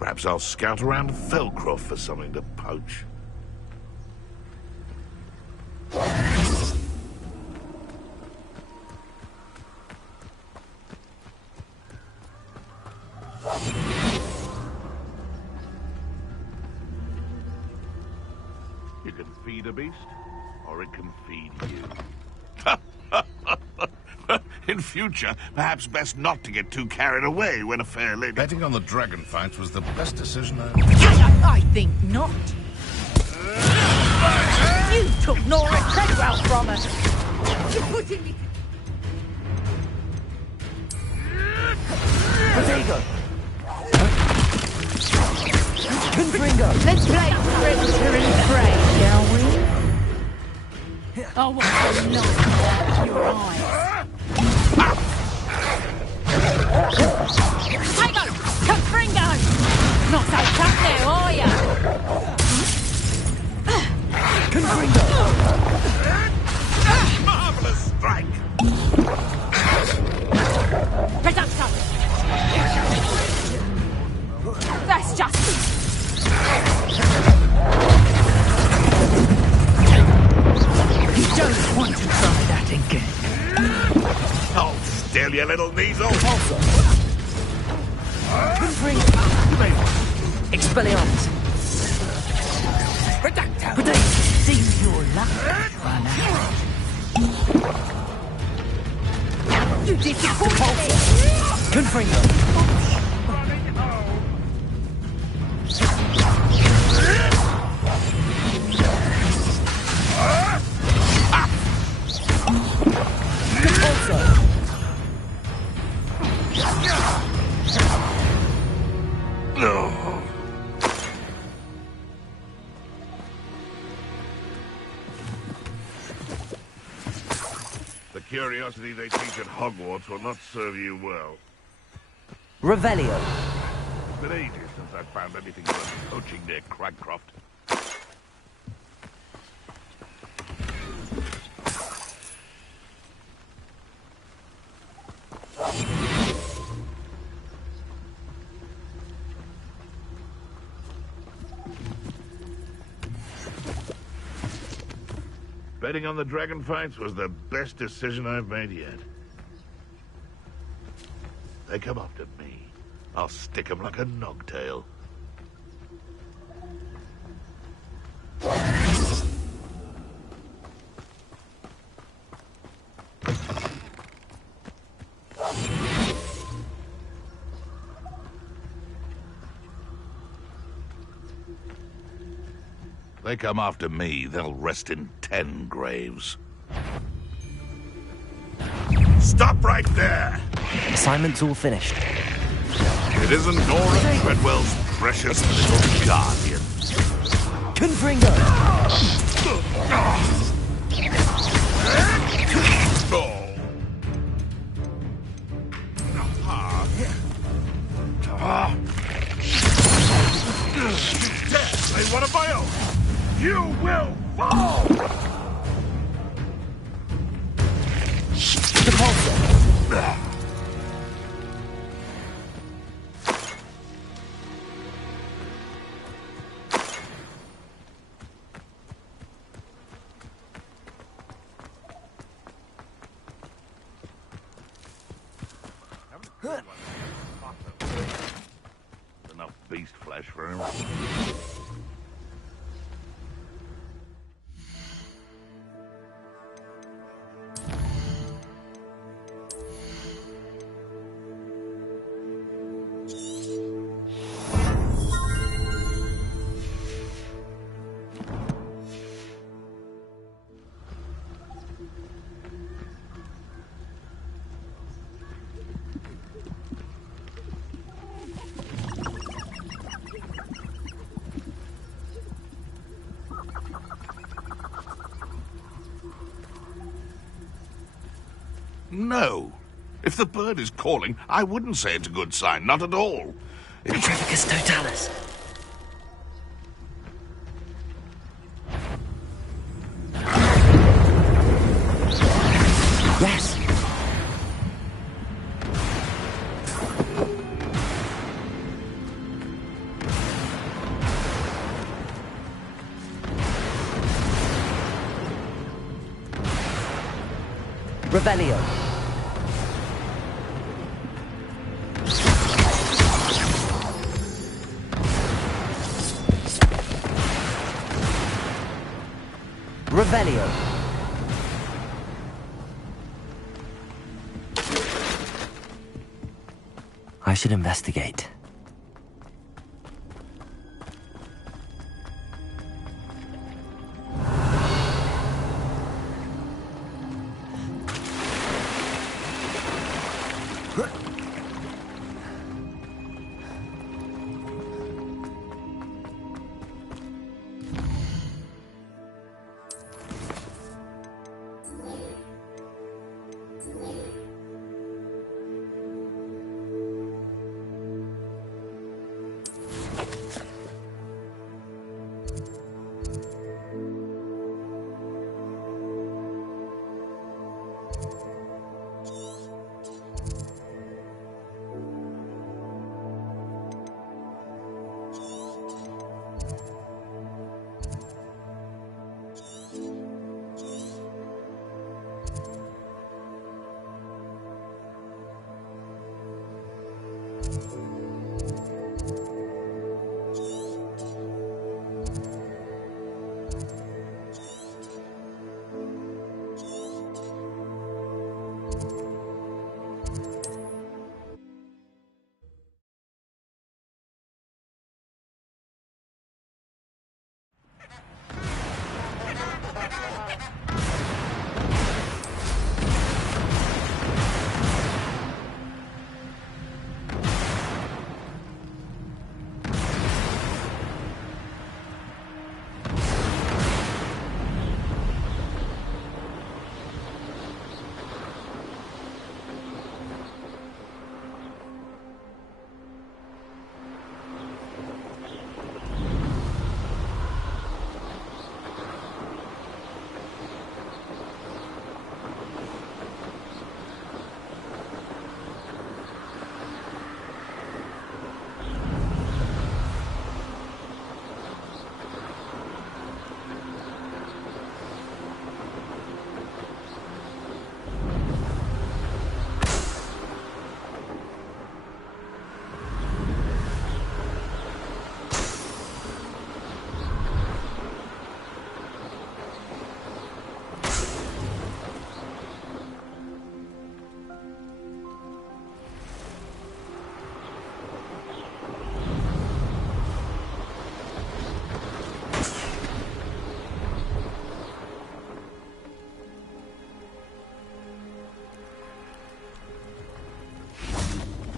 Perhaps I'll scout around Felcroft for something to poach. You can feed a beast, or it can feed you. In future, perhaps best not to get too carried away when a fair lady... Betting on the dragon fights was the best decision I think not. You took Nora Treadwell from us. You're putting me... Potato! Confringo! Let's play predator and prey, shall we? I want to knock out your eyes. Hey, go! Confringo! Not so tough now, are ya? Confringo! Marvelous strike! Reducto! That's just... You don't want to try that again. Hold still, you little weasel! Expelliarmus! Reducto! Seems your luck has run out. You disappoint me! Confringo! The curiosity they teach at Hogwarts will not serve you well. Revelio. It's been ages since I've found anything worth poaching near Cragcroft. Betting on the dragon fights was the best decision I've made yet. They come after me. I'll stick 'em like a nogtail. They come after me, they'll rest in 10 graves. Stop right there! Assignment's all finished. It isn't Nora Treadwell's precious little guardian. Confringo! Play one of my own! You will fall! Enough beast flesh for him. No. If the bird is calling, I wouldn't say it's a good sign. Not at all. Petrificus totalis. Revelio. Revelio. I should investigate.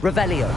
Revelio.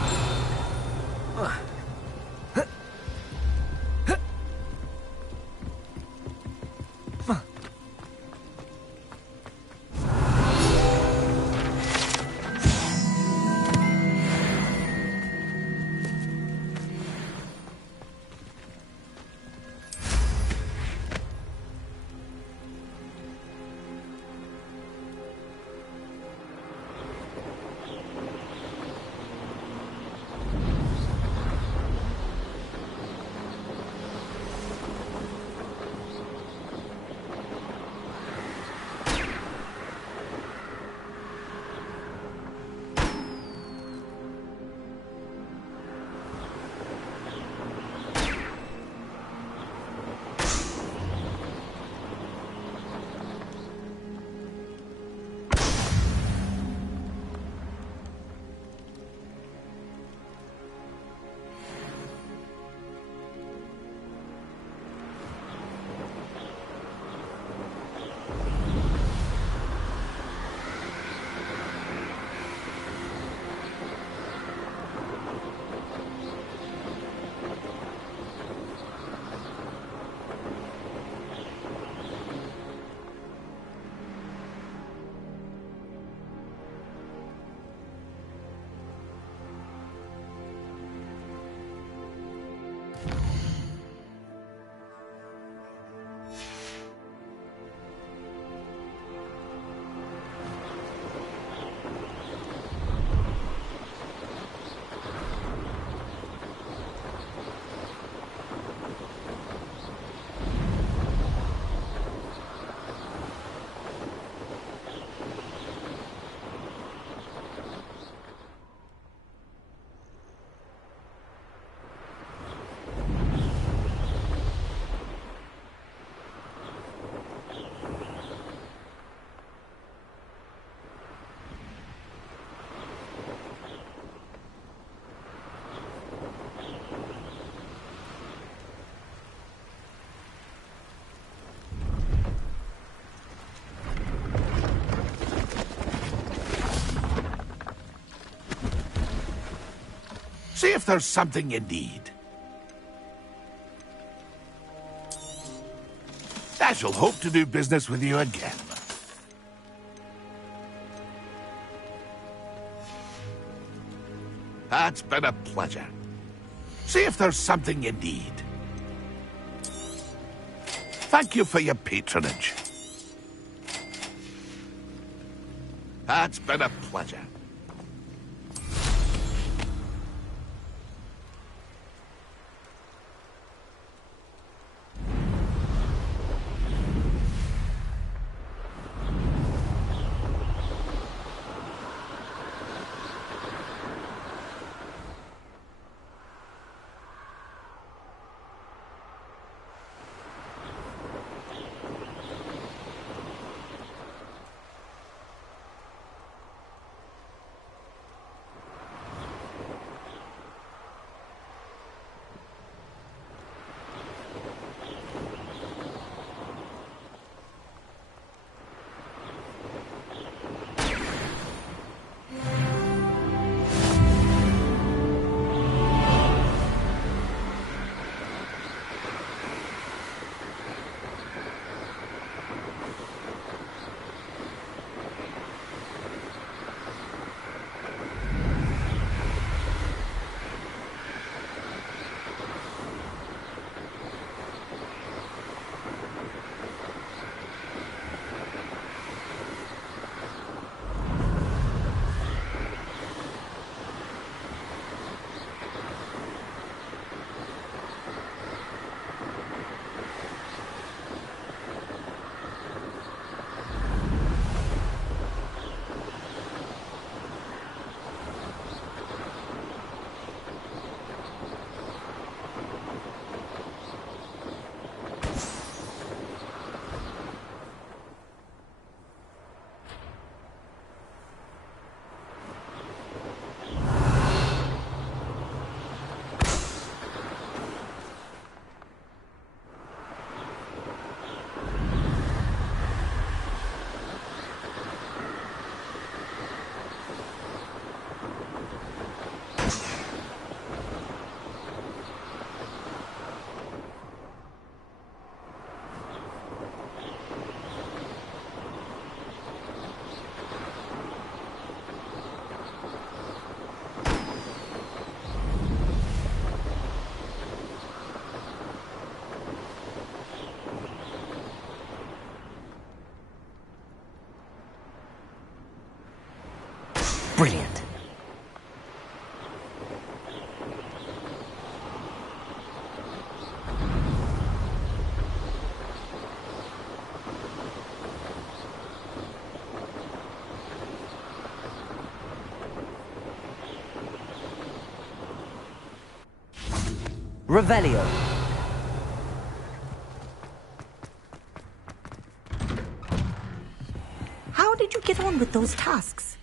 See if there's something you need. I shall hope to do business with you again. It's been a pleasure. See if there's something you need. Thank you for your patronage. It's been a pleasure. Brilliant. Revelio. How did you get on with those tasks?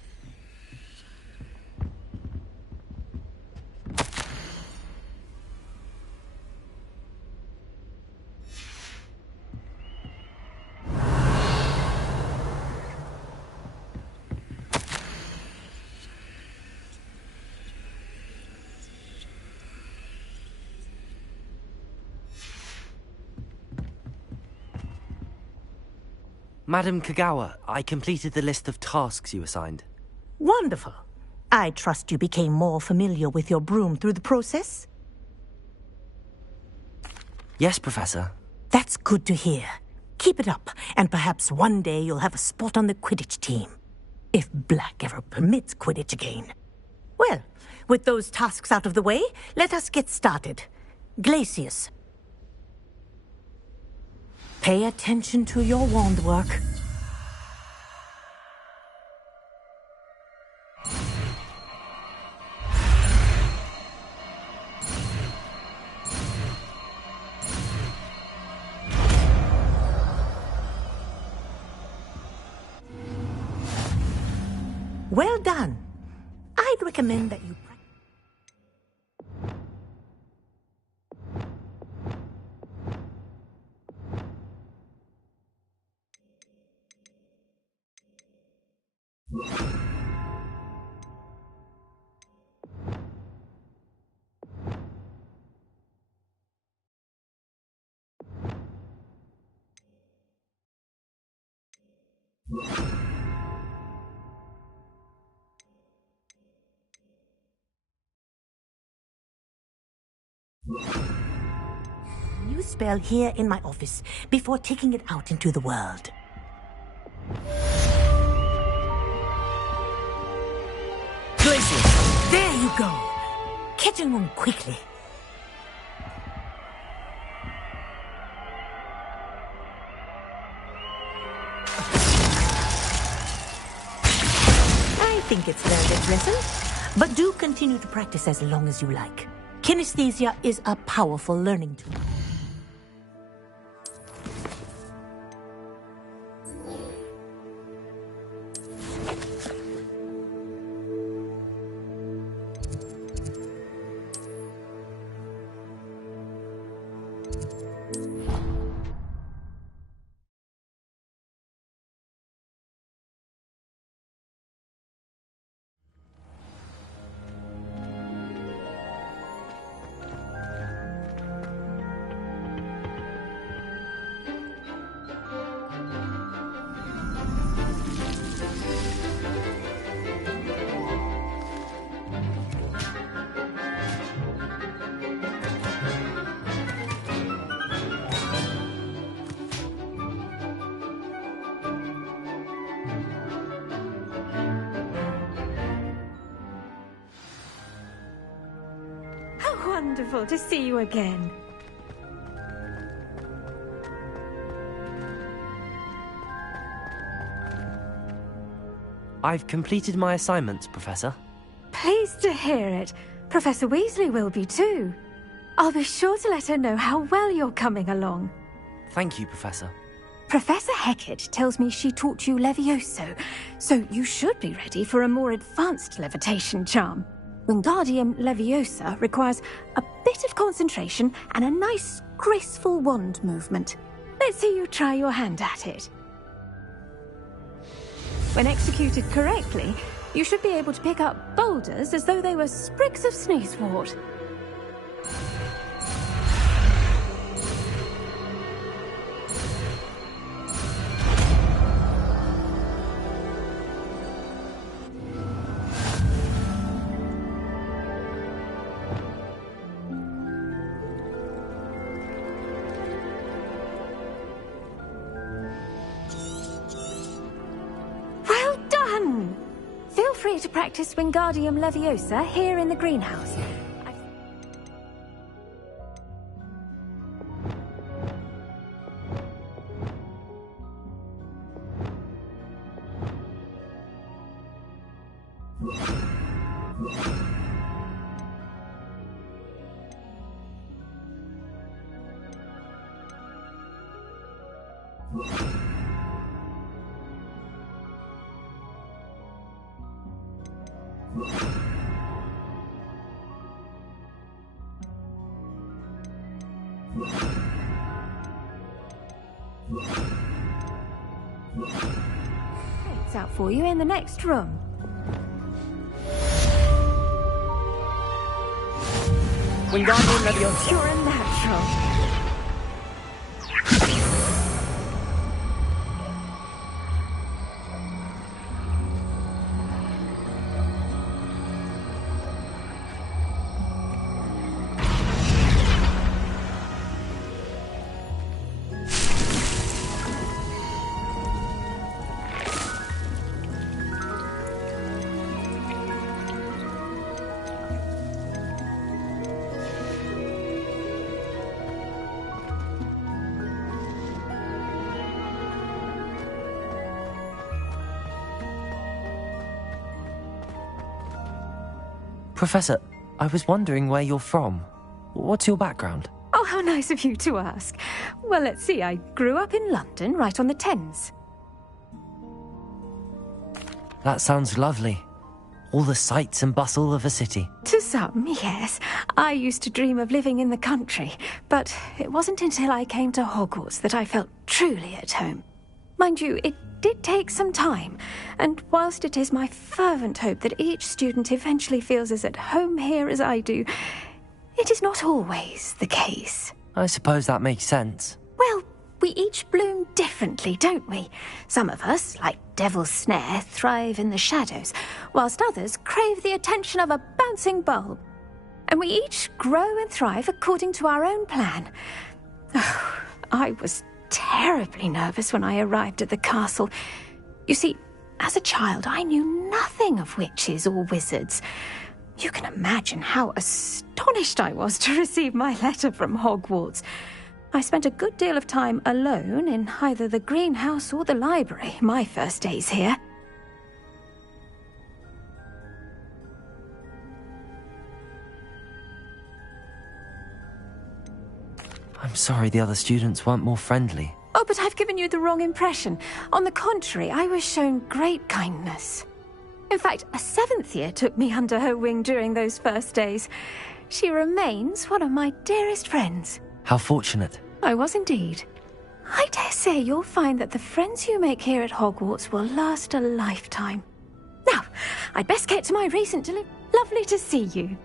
Madam Kagawa, I completed the list of tasks you assigned. Wonderful. I trust you became more familiar with your broom through the process? Yes, Professor. That's good to hear. Keep it up, and perhaps one day you'll have a spot on the Quidditch team. If Black ever permits Quidditch again. Well, with those tasks out of the way, let us get started. Glacius. Pay attention to your wand work. Well done. I'd recommend that you New spell here in my office before taking it out into the world. Glacius! There you go! Catching on quickly. I think it's learned its lesson, but do continue to practice as long as you like. Kinesthesia is a powerful learning tool. Wonderful to see you again. I've completed my assignments, Professor. Pleased to hear it. Professor Weasley will be too. I'll be sure to let her know how well you're coming along. Thank you, Professor. Professor Hecat tells me she taught you Levioso, so you should be ready for a more advanced levitation charm. Wingardium Leviosa requires a bit of concentration and a nice, graceful wand movement. Let's see you try your hand at it. When executed correctly, you should be able to pick up boulders as though they were sprigs of sneezewort. Feel free to practice Wingardium Leviosa here in the greenhouse. It's out for you in the next room. Wingardium Leviosa. You're a natural. Professor, I was wondering where you're from. What's your background? Oh, how nice of you to ask. Well, let's see. I grew up in London, right on the Thames. That sounds lovely. All the sights and bustle of a city. To some, yes. I used to dream of living in the country, but it wasn't until I came to Hogwarts that I felt truly at home. Mind you, it did take some time, and whilst it is my fervent hope that each student eventually feels as at home here as I do, it is not always the case. I suppose that makes sense. Well, we We each bloom differently, don't we? Some of us, like Devil's Snare, thrive in the shadows, whilst others crave the attention of a bouncing bulb. And we each grow and thrive according to our own plan. Oh, I was terribly nervous when I arrived at the castle. You see, as a child, I knew nothing of witches or wizards. You can imagine how astonished I was to receive my letter from Hogwarts. I spent a good deal of time alone in either the greenhouse or the library my first days here. I'm sorry the other students weren't more friendly. Oh, but I've given you the wrong impression. On the contrary, I was shown great kindness. In fact, a 7th year took me under her wing during those first days. She remains one of my dearest friends. How fortunate. I was indeed. I dare say you'll find that the friends you make here at Hogwarts will last a lifetime. Now, I'd best get to my recent delivery. Lovely to see you.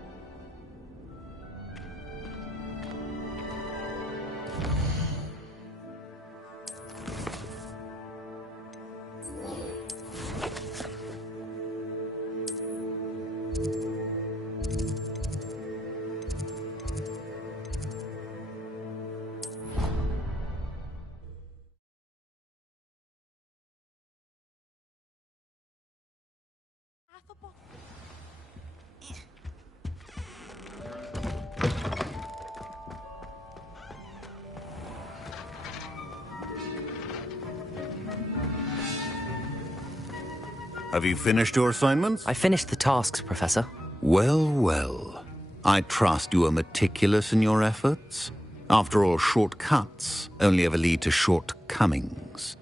Have you finished your assignments? I finished the tasks, Professor. Well, well. I trust you are meticulous in your efforts. After all, shortcuts only ever lead to shortcomings.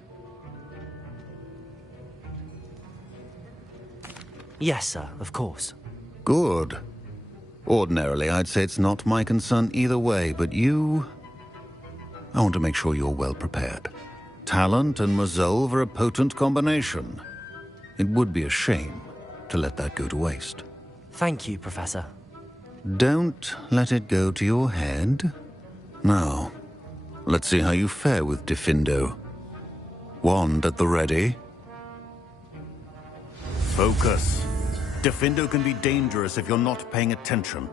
Yes, sir, of course. Good. Ordinarily, I'd say it's not my concern either way, but you... I want to make sure you're well prepared. Talent and resolve are a potent combination. It would be a shame to let that go to waste. Thank you, Professor. Don't let it go to your head. Now, let's see how you fare with Diffindo. Wand at the ready. Focus. Diffindo can be dangerous if you're not paying attention.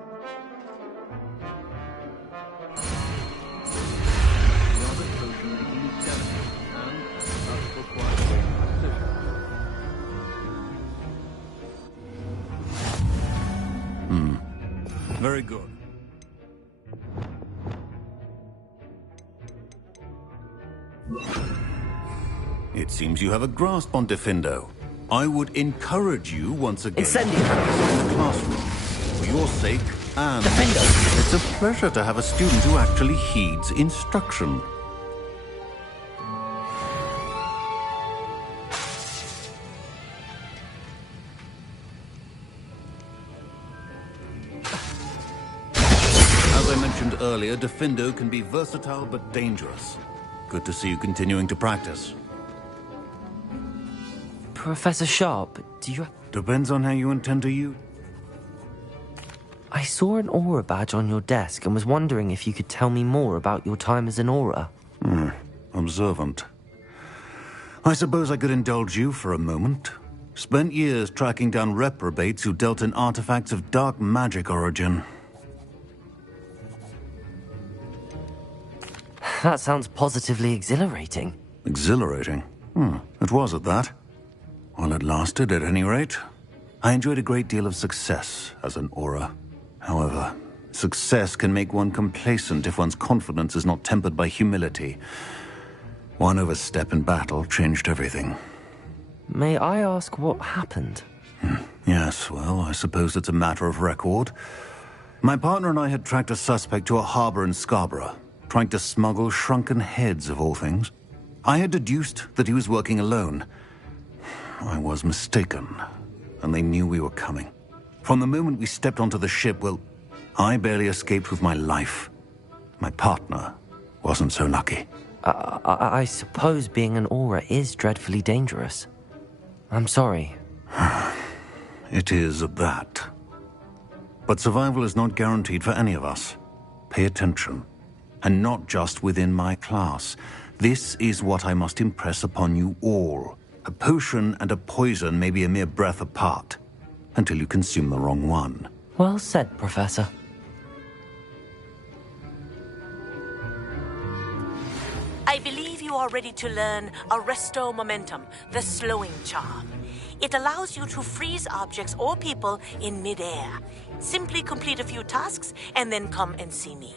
Very good. It seems you have a grasp on Diffindo. I would encourage you once again to practice in the classroom. For your sake and... Diffindo! It's a pleasure to have a student who actually heeds instruction. As I mentioned earlier, Diffindo can be versatile but dangerous. Good to see you continuing to practice. Professor Sharp, do you... Depends on how you intend to use... I saw an aura badge on your desk and was wondering if you could tell me more about your time as an aura. Observant. I suppose I could indulge you for a moment. Spent years tracking down reprobates who dealt in artifacts of dark magic origin. That sounds positively exhilarating. Exhilarating? It was at that. While it lasted, at any rate. I enjoyed a great deal of success as an aura. However, success can make one complacent if one's confidence is not tempered by humility. One overstep in battle changed everything. May I ask what happened? Yes, well, I suppose it's a matter of record. My partner and I had tracked a suspect to a harbor in Scarborough, trying to smuggle shrunken heads of all things. I had deduced that he was working alone. I was mistaken, and they knew we were coming. From the moment we stepped onto the ship, well, I barely escaped with my life. My partner wasn't so lucky. I suppose being an aura is dreadfully dangerous. I'm sorry. It is at that. But survival is not guaranteed for any of us. Pay attention. And not just within my class. This is what I must impress upon you all. A potion and a poison may be a mere breath apart, until you consume the wrong one. Well said, Professor. I believe you are ready to learn Arresto Momentum, the slowing charm. It allows you to freeze objects or people in midair. Simply complete a few tasks and then come and see me.